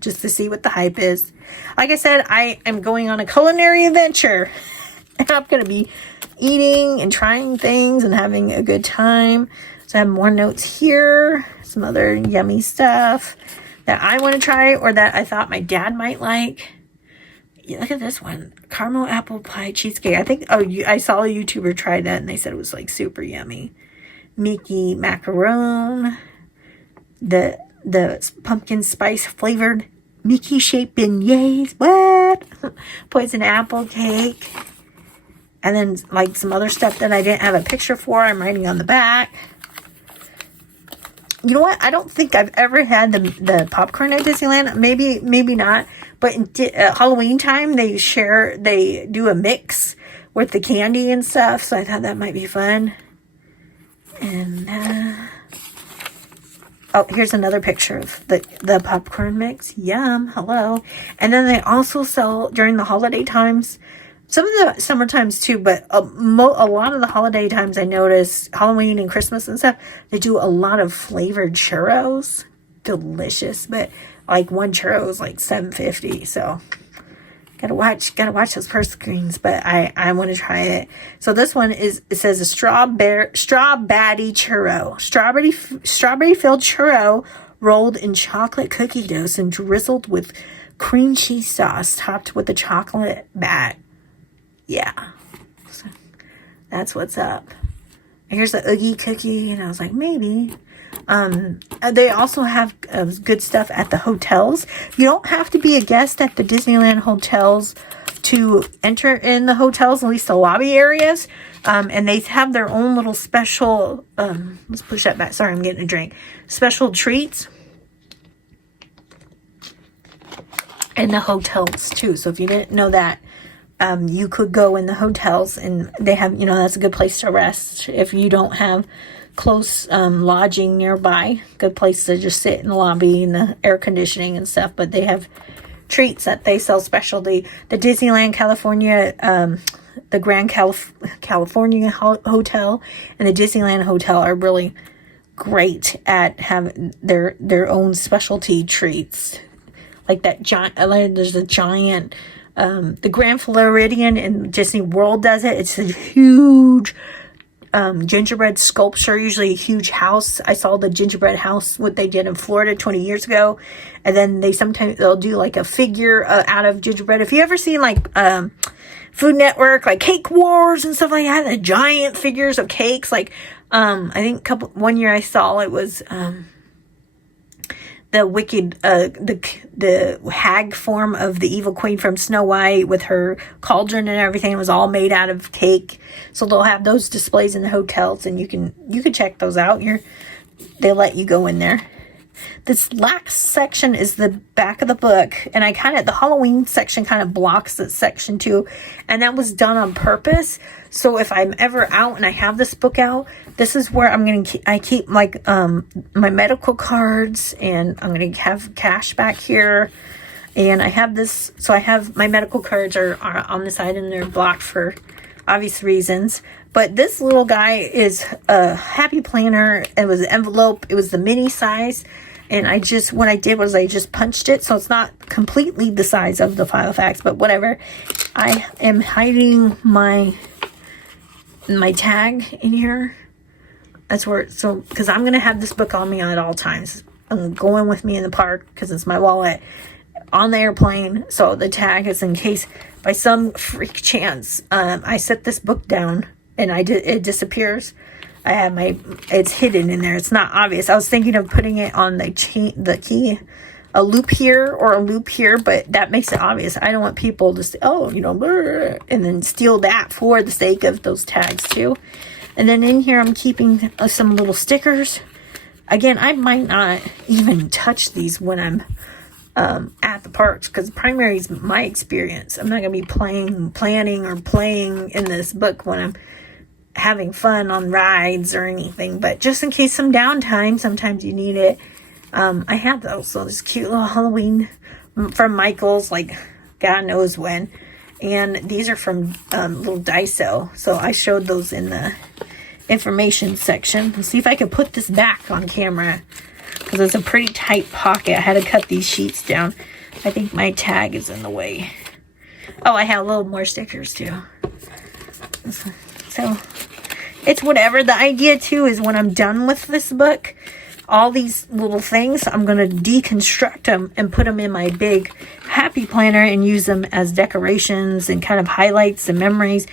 just to see what the hype is. Like I said, I am going on a culinary adventure. And I'm going to be eating and trying things and having a good time. So I have more notes here. Some other yummy stuff that I want to try or that I thought my dad might like. Yeah, look at this one. Caramel apple pie cheesecake. I think, I saw a YouTuber try that and they said it was like super yummy. Mickey macaron, the pumpkin spice flavored Mickey shaped beignets. What? Poison apple cake. And then like some other stuff that I didn't have a picture for. I'm writing on the back. You know what? I don't think I've ever had the popcorn at Disneyland. Maybe not. But in Halloween time, they do a mix with the candy and stuff. So I thought that might be fun. And here's another picture of the popcorn mix. Yum. Hello. And then they also sell during the holiday times, some of the summer times too, but a lot of the holiday times I noticed, Halloween and Christmas and stuff, they do a lot of flavored churros. Delicious. But like one churro is like $7.50. So Gotta watch those purse screens, but I want to try it. So this one it says a straw batty churro. Strawberry filled churro rolled in chocolate cookie dough and drizzled with cream cheese sauce topped with a chocolate bat. Yeah. So that's what's up. Here's the Oogie cookie, and I was like, maybe. They also have good stuff at the hotels. You don't have to be a guest at the Disneyland hotels to enter in the hotels, at least the lobby areas. And they have their own little special, let's push that back. Sorry, I'm getting a drink. Special treats in the hotels too. So if you didn't know that, you could go in the hotels, and they have, that's a good place to rest if you don't have close lodging nearby. Good place to just sit in the lobby and the air conditioning and stuff. But they have treats that they sell specialty. The Disneyland California, the Grand California Hotel and the Disneyland Hotel are really great at having their own specialty treats. Like that giant, there's a giant, the Grand Floridian in Disney World does it. It's a huge gingerbread sculpture, usually a huge house. I saw the gingerbread house, what they did in Florida 20 years ago. And then they'll do like a figure out of gingerbread. If you ever seen like Food Network, like Cake Wars and stuff like that, the giant figures of cakes, like I think one year I saw it was the wicked, the hag form of the evil queen from Snow White with her cauldron and everything. It was all made out of cake. So they'll have those displays in the hotels, and you can check those out. They let you go in there. This last section is the back of the book, and the Halloween section kind of blocks that section too, and that was done on purpose. So if I'm ever out and I have this book out, this is where I keep like my medical cards, and I'm gonna have cash back here, and I have this. So I have my medical cards are on the side, and they're blocked for obvious reasons. But this little guy is a happy planner. It was an envelope. It was the mini size. And what I did was I just punched it. So it's not completely the size of the Filofax, but whatever. I am hiding my tag in here. That's where, because I'm going to have this book on me at all times. I'm going with me in the park because it's my wallet on the airplane. So the tag is in case by some freak chance, I set this book down and it disappears. I have it's hidden in there. It's not obvious. I was thinking of putting it on the key, a loop here or a loop here, but that makes it obvious. I don't want people to say, and then steal that for the sake of those tags too. And then in here, I'm keeping some little stickers. Again, I might not even touch these when I'm at the parks, because primary is my experience. I'm not going to be planning or playing in this book when I'm having fun on rides or anything, but just in case some downtime, sometimes you need it. I have those. So this cute little Halloween from Michael's, like God knows when, and these are from little Daiso. So I showed those in the information section. Let's see if I can put this back on camera, because it's a pretty tight pocket. I had to cut these sheets down. I think my tag is in the way. Oh, I have a little more stickers too. So it's whatever. The idea too is when I'm done with this book, all these little things, I'm going to deconstruct them and put them in my big happy planner and use them as decorations and kind of highlights and memories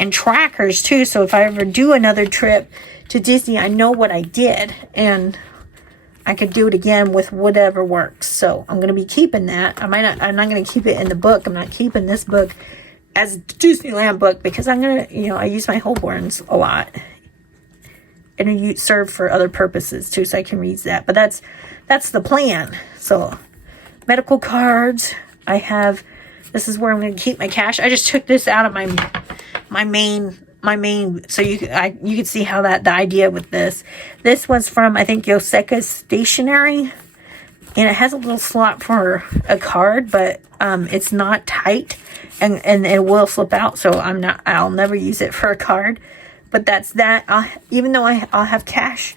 and trackers too. So if I ever do another trip to Disney, I know what I did and I could do it again with whatever works. So I'm going to be keeping that. I'm not going to keep it in the book. I'm not keeping this book as a Disneyland book, because I'm going to, I use my Holborns a lot. And it serve for other purposes too, so I can read that. But that's the plan. So, medical cards. This is where I'm going to keep my cash. I just took this out of my main, so you can see how the idea with this. This was from, I think, Yoseka's Stationery. And it has a little slot for a card, but it's not tight. And it will slip out, so I'll never use it for a card. But that's that. Even though I'll have cash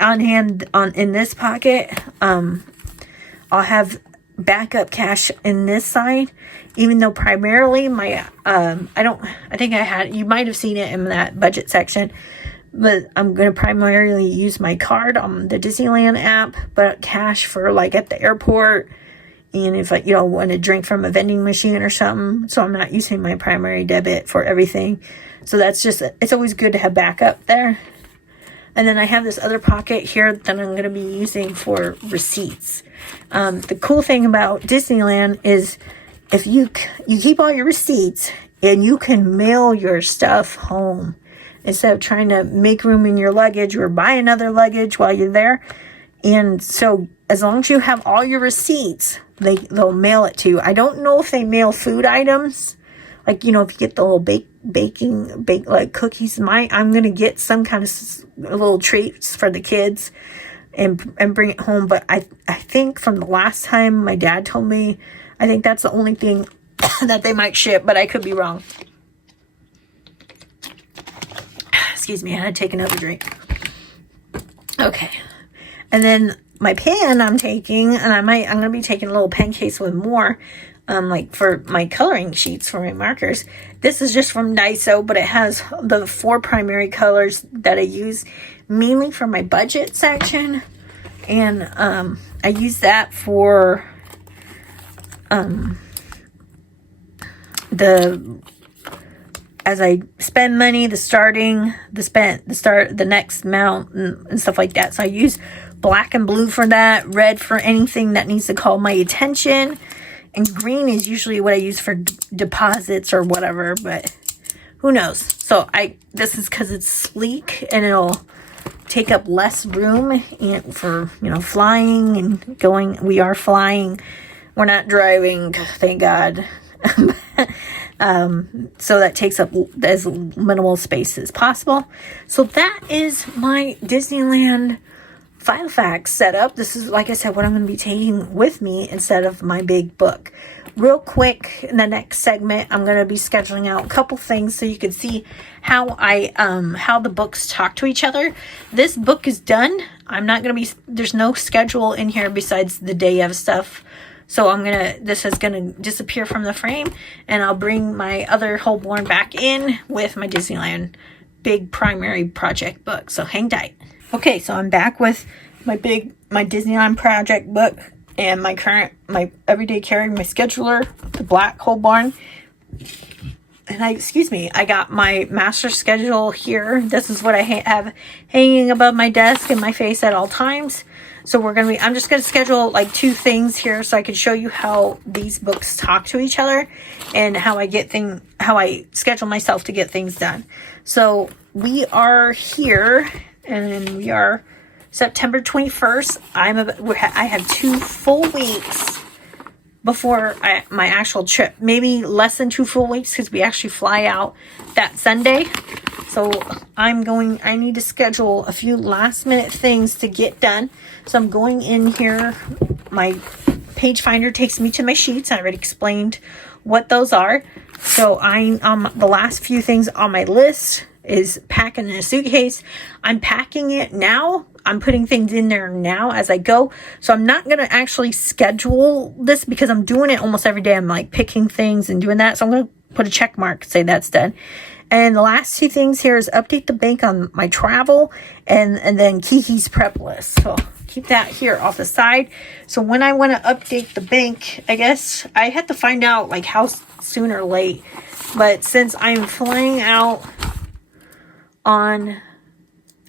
on hand in this pocket, I'll have backup cash in this side, even though primarily my you might have seen it in that budget section, but I'm going to primarily use my card on the Disneyland app, but cash for like at the airport, and if I want to drink from a vending machine or something. So I'm not using my primary debit for everything. So that's just, it's always good to have backup there. And then I have this other pocket here that I'm going to be using for receipts. The cool thing about Disneyland is if you keep all your receipts and you can mail your stuff home instead of trying to make room in your luggage or buy another luggage while you're there. And so as long as you have all your receipts, they'll mail it to you. I don't know if they mail food items. Like, if you get the little baking like cookies, I'm going to get some kind of little treats for the kids and bring it home. But I think from the last time my dad told me, I think that's the only thing that they might ship, but I could be wrong. Excuse me, I had to take another drink. Okay. And then my pen I'm taking, and I'm going to be taking a little pen case with more, like for my coloring sheets for my markers. This is just from Daiso, but it has the 4 primary colors that I use mainly for my budget section. And I use that for as I spend money, the next amount and stuff like that. So I use black and blue for that, red for anything that needs to call my attention, and green is usually what I use for deposits or whatever, but who knows. So this is because it's sleek and it'll take up less room for flying and going. We are flying, we're not driving, thank God. So that takes up as minimal space as possible. So that is my Disneyland Filofax setup. This is, like I said, what I'm going to be taking with me instead of my big book. Real quick, in the next segment, I'm going to be scheduling out a couple things so you can see how how the books talk to each other. This book is done. There's no schedule in here besides the day of stuff. So this is gonna disappear from the frame, and I'll bring my other Holborn back in with my Disneyland big primary project book. So hang tight. Okay, so I'm back with my Disneyland project book and my everyday carry, my scheduler, the black Holborn. And I got my master schedule here. This is what I have hanging above my desk in my face at all times. So I'm just going to schedule like 2 things here so I can show you how these books talk to each other and how I schedule myself to get things done. So we are here, and we are September 21st. I have 2 full weeks before my actual trip. Maybe less than 2 full weeks because we actually fly out that Sunday. So I need to schedule a few last minute things to get done. So I'm going in here. My page finder takes me to my sheets. I already explained what those are. So the last few things on my list is packing in a suitcase. I'm packing it now. I'm putting things in there now as I go. So I'm not going to actually schedule this because I'm doing it almost every day. I'm like picking things and doing that. So I'm going to put a check mark, say that's done. And the last 2 things here is update the bank on my travel and then Kiki's prep list. So keep that here off the side. So when I want to update the bank, I guess I had to find out like how soon or late. But since I'm flying out on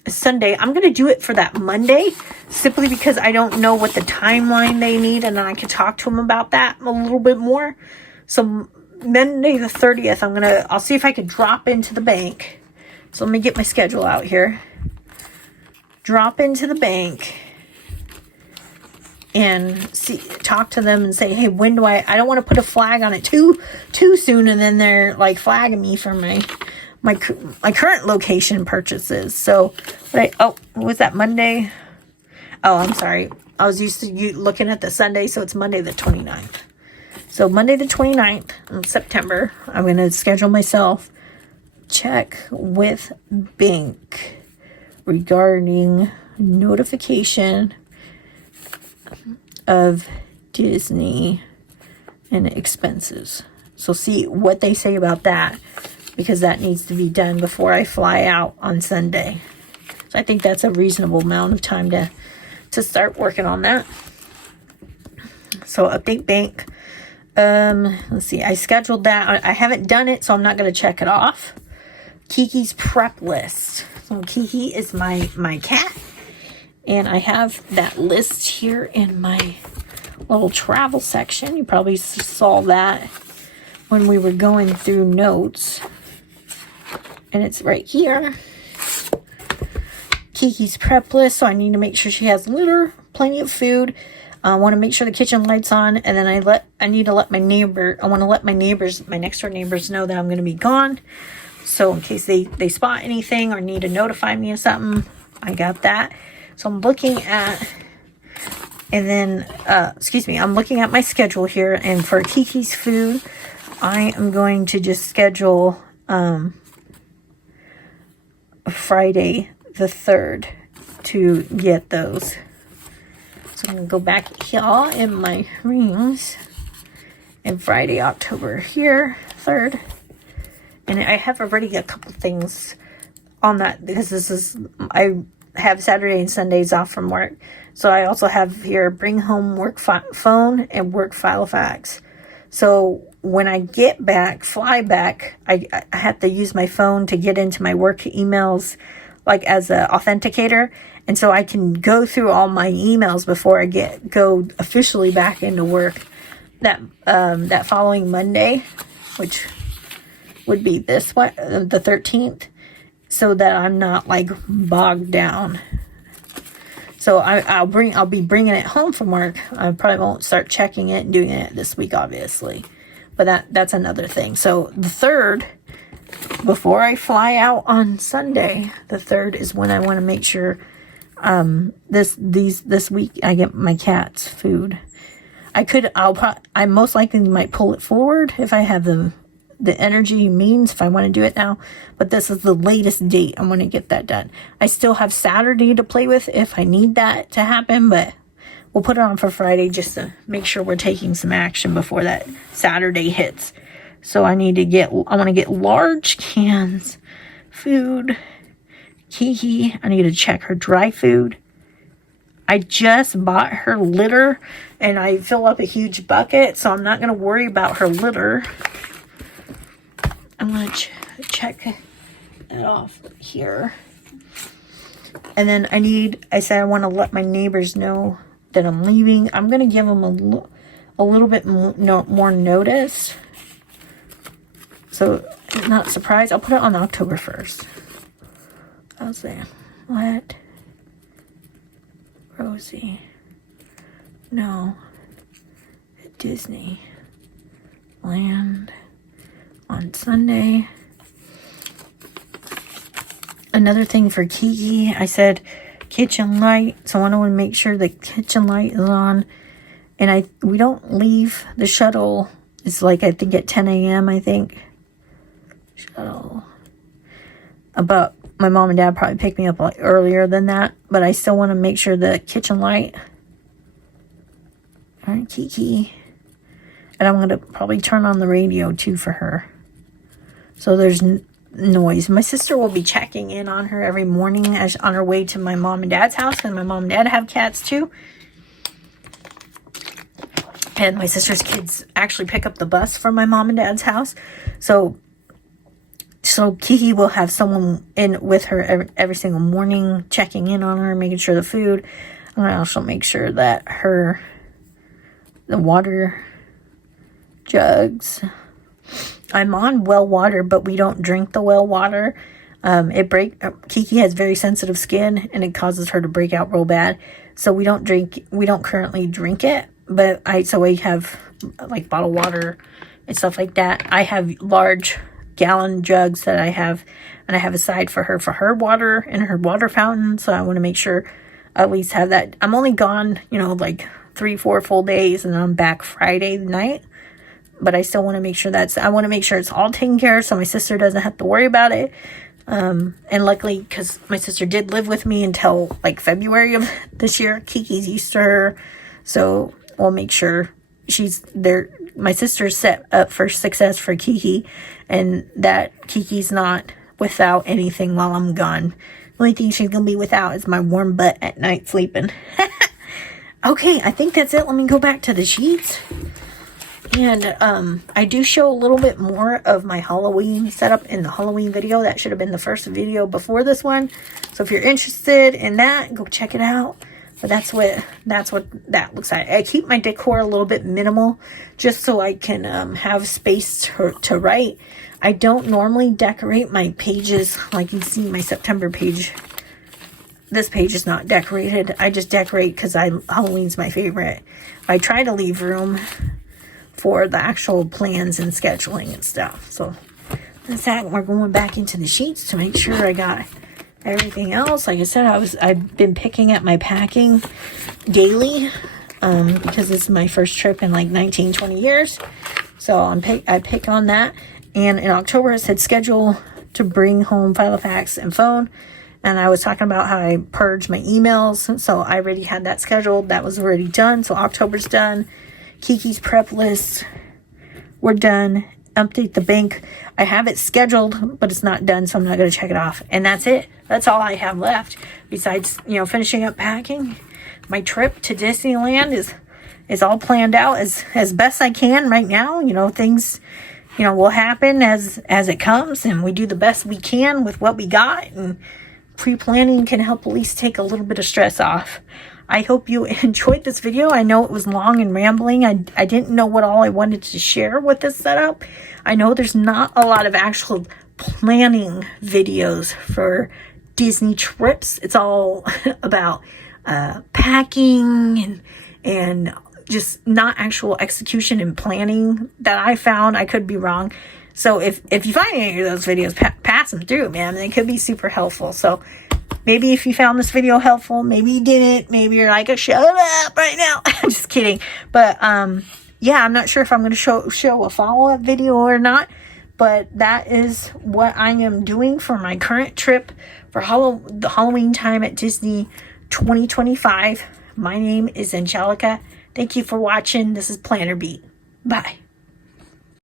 Sunday, I'm going to do it for that Monday, simply because I don't know what the timeline they need, and then I can talk to them about that a little bit more. So Monday the 30th, I'll see if I can drop into the bank. So let me get my schedule out here. Drop into the bank and talk to them and say, hey, when do I don't want to put a flag on it too soon, and then they're like flagging me for my current location purchases. So was that Monday? Oh, I'm sorry. I was used to you looking at the Sunday, so it's Monday the 29th. So Monday the 29th of September, I'm going to schedule myself check with bank regarding notification of Disney and expenses. So see what they say about that, because that needs to be done before I fly out on Sunday. So I think that's a reasonable amount of time to start working on that. So update bank. Let's see. I scheduled that. I haven't done it, so I'm not going to check it off. Kiki's prep list. So Kiki is my cat, and I have that list here in my little travel section. You probably saw that when we were going through notes, and it's right here. Kiki's prep list. So I need to make sure she has litter, plenty of food. I want to make sure the kitchen light's on, and then I need to let my neighbor, I want to let my neighbors, my next door neighbors, know that I'm going to be gone. So in case they spot anything or need to notify me of something, I got that. So I'm looking at, and then, I'm looking at my schedule here, and for Kiki's food, I am going to just schedule Friday the 3rd to get those. So I'm going to go back here in my rings, and Friday, October here, 3rd. And I have already a couple things on that, because I have Saturday and Sundays off from work. So I also have here bring home work phone and work Filofax. So when I get back, fly back, I have to use my phone to get into my work emails, like as an authenticator. And so I can go through all my emails before I go officially back into work that following Monday, which would be this one, the 13th, so that I'm not like bogged down. So I'll be bringing it home from work. I probably won't start checking it and doing it this week, obviously, but that's another thing. So the 3rd, before I fly out on Sunday, the 3rd is when I want to make sure this week I get my cat's food. I most likely might pull it forward if I have the energy means, if I want to do it now, but this is the latest date I want to get that done. I still have Saturday to play with if I need that to happen, but we'll put it on for Friday just to make sure we're taking some action before that Saturday hits. So I want to get large cans, food, Kiki, I need to check her dry food. I just bought her litter, and I fill up a huge bucket, so I'm not going to worry about her litter. I'm going to check that off here. And then I said I want to let my neighbors know that I'm leaving. I'm going to give them a little bit more notice. So, not surprised. I'll put it on October 1st. I'll say, let Rosie know at Disneyland on Sunday. Another thing for Kiki, I said kitchen light, so I want to make sure the kitchen light is on. And we don't leave the shuttle. It's like, I think at 10 a.m. I think. Shuttle. But my mom and dad probably pick me up like earlier than that, but I still want to make sure the kitchen light. All right, Kiki. And I'm going to probably turn on the radio too for her, so there's noise. My sister will be checking in on her every morning on her way to my mom and dad's house, and my mom and dad have cats too. And my sister's kids actually pick up the bus from my mom and dad's house. So Kiki will have someone in with her every single morning, checking in on her, making sure the food. I'm going to also make sure that the water jugs. I'm on well water, but we don't drink the well water. Kiki has very sensitive skin, and it causes her to break out real bad. So we don't currently drink it, but I have like bottled water and stuff like that. I have large gallon jugs that I have, and I have a side for her water and her water fountain. So I want to make sure I at least have that. I'm only gone, like 3-4 full days, and then I'm back Friday night. But I still want to make sure I want to make sure it's all taken care of, so my sister doesn't have to worry about it. And luckily, because my sister did live with me until like February of this year, Kiki's used to her. So we'll make sure she's there. My sister's set up for success for Kiki, and that Kiki's not without anything while I'm gone. The only thing she's gonna be without is my warm butt at night sleeping. Okay, I think that's it. Let me go back to the sheets. And I do show a little bit more of my Halloween setup in the Halloween video. That should have been the first video before this one. So if you're interested in that, go check it out. But that's what that looks like. I keep my decor a little bit minimal just so I can have space to write. I don't normally decorate my pages like you see my September page. This page is not decorated. I just decorate because Halloween's my favorite. I try to leave room for the actual plans and scheduling and stuff. So that's that. We're going back into the sheets to make sure I got everything else. Like I said, I've been picking at my packing daily because this is my first trip in like 19-20 years. So I pick on that. And in October I said schedule to bring home Filofax and phone. And I was talking about how I purged my emails. So I already had that scheduled. That was already done. So October's done. Kiki's prep list, we're done. Update the bank, I have it scheduled, but it's not done, so I'm not going to check it off. And that's it. That's all I have left. Besides, finishing up packing. My trip to Disneyland is all planned out as best I can right now. Things, will happen as it comes, and we do the best we can with what we got. And pre-planning can help at least take a little bit of stress off. I hope you enjoyed this video. I know it was long and rambling. I didn't know what all I wanted to share with this setup. I know there's not a lot of actual planning videos for Disney trips. It's all about packing and just not actual execution and planning that I found. I could be wrong. So if you find any of those videos, pass them through, man. They could be super helpful. So maybe if you found this video helpful, maybe you didn't. Maybe you're like, shut up right now. I'm just kidding. But yeah, I'm not sure if I'm going to show a follow-up video or not. But that is what I am doing for my current trip for the Halloween time at Disney 2025. My name is Angelica. Thank you for watching. This is Planner Beat. Bye.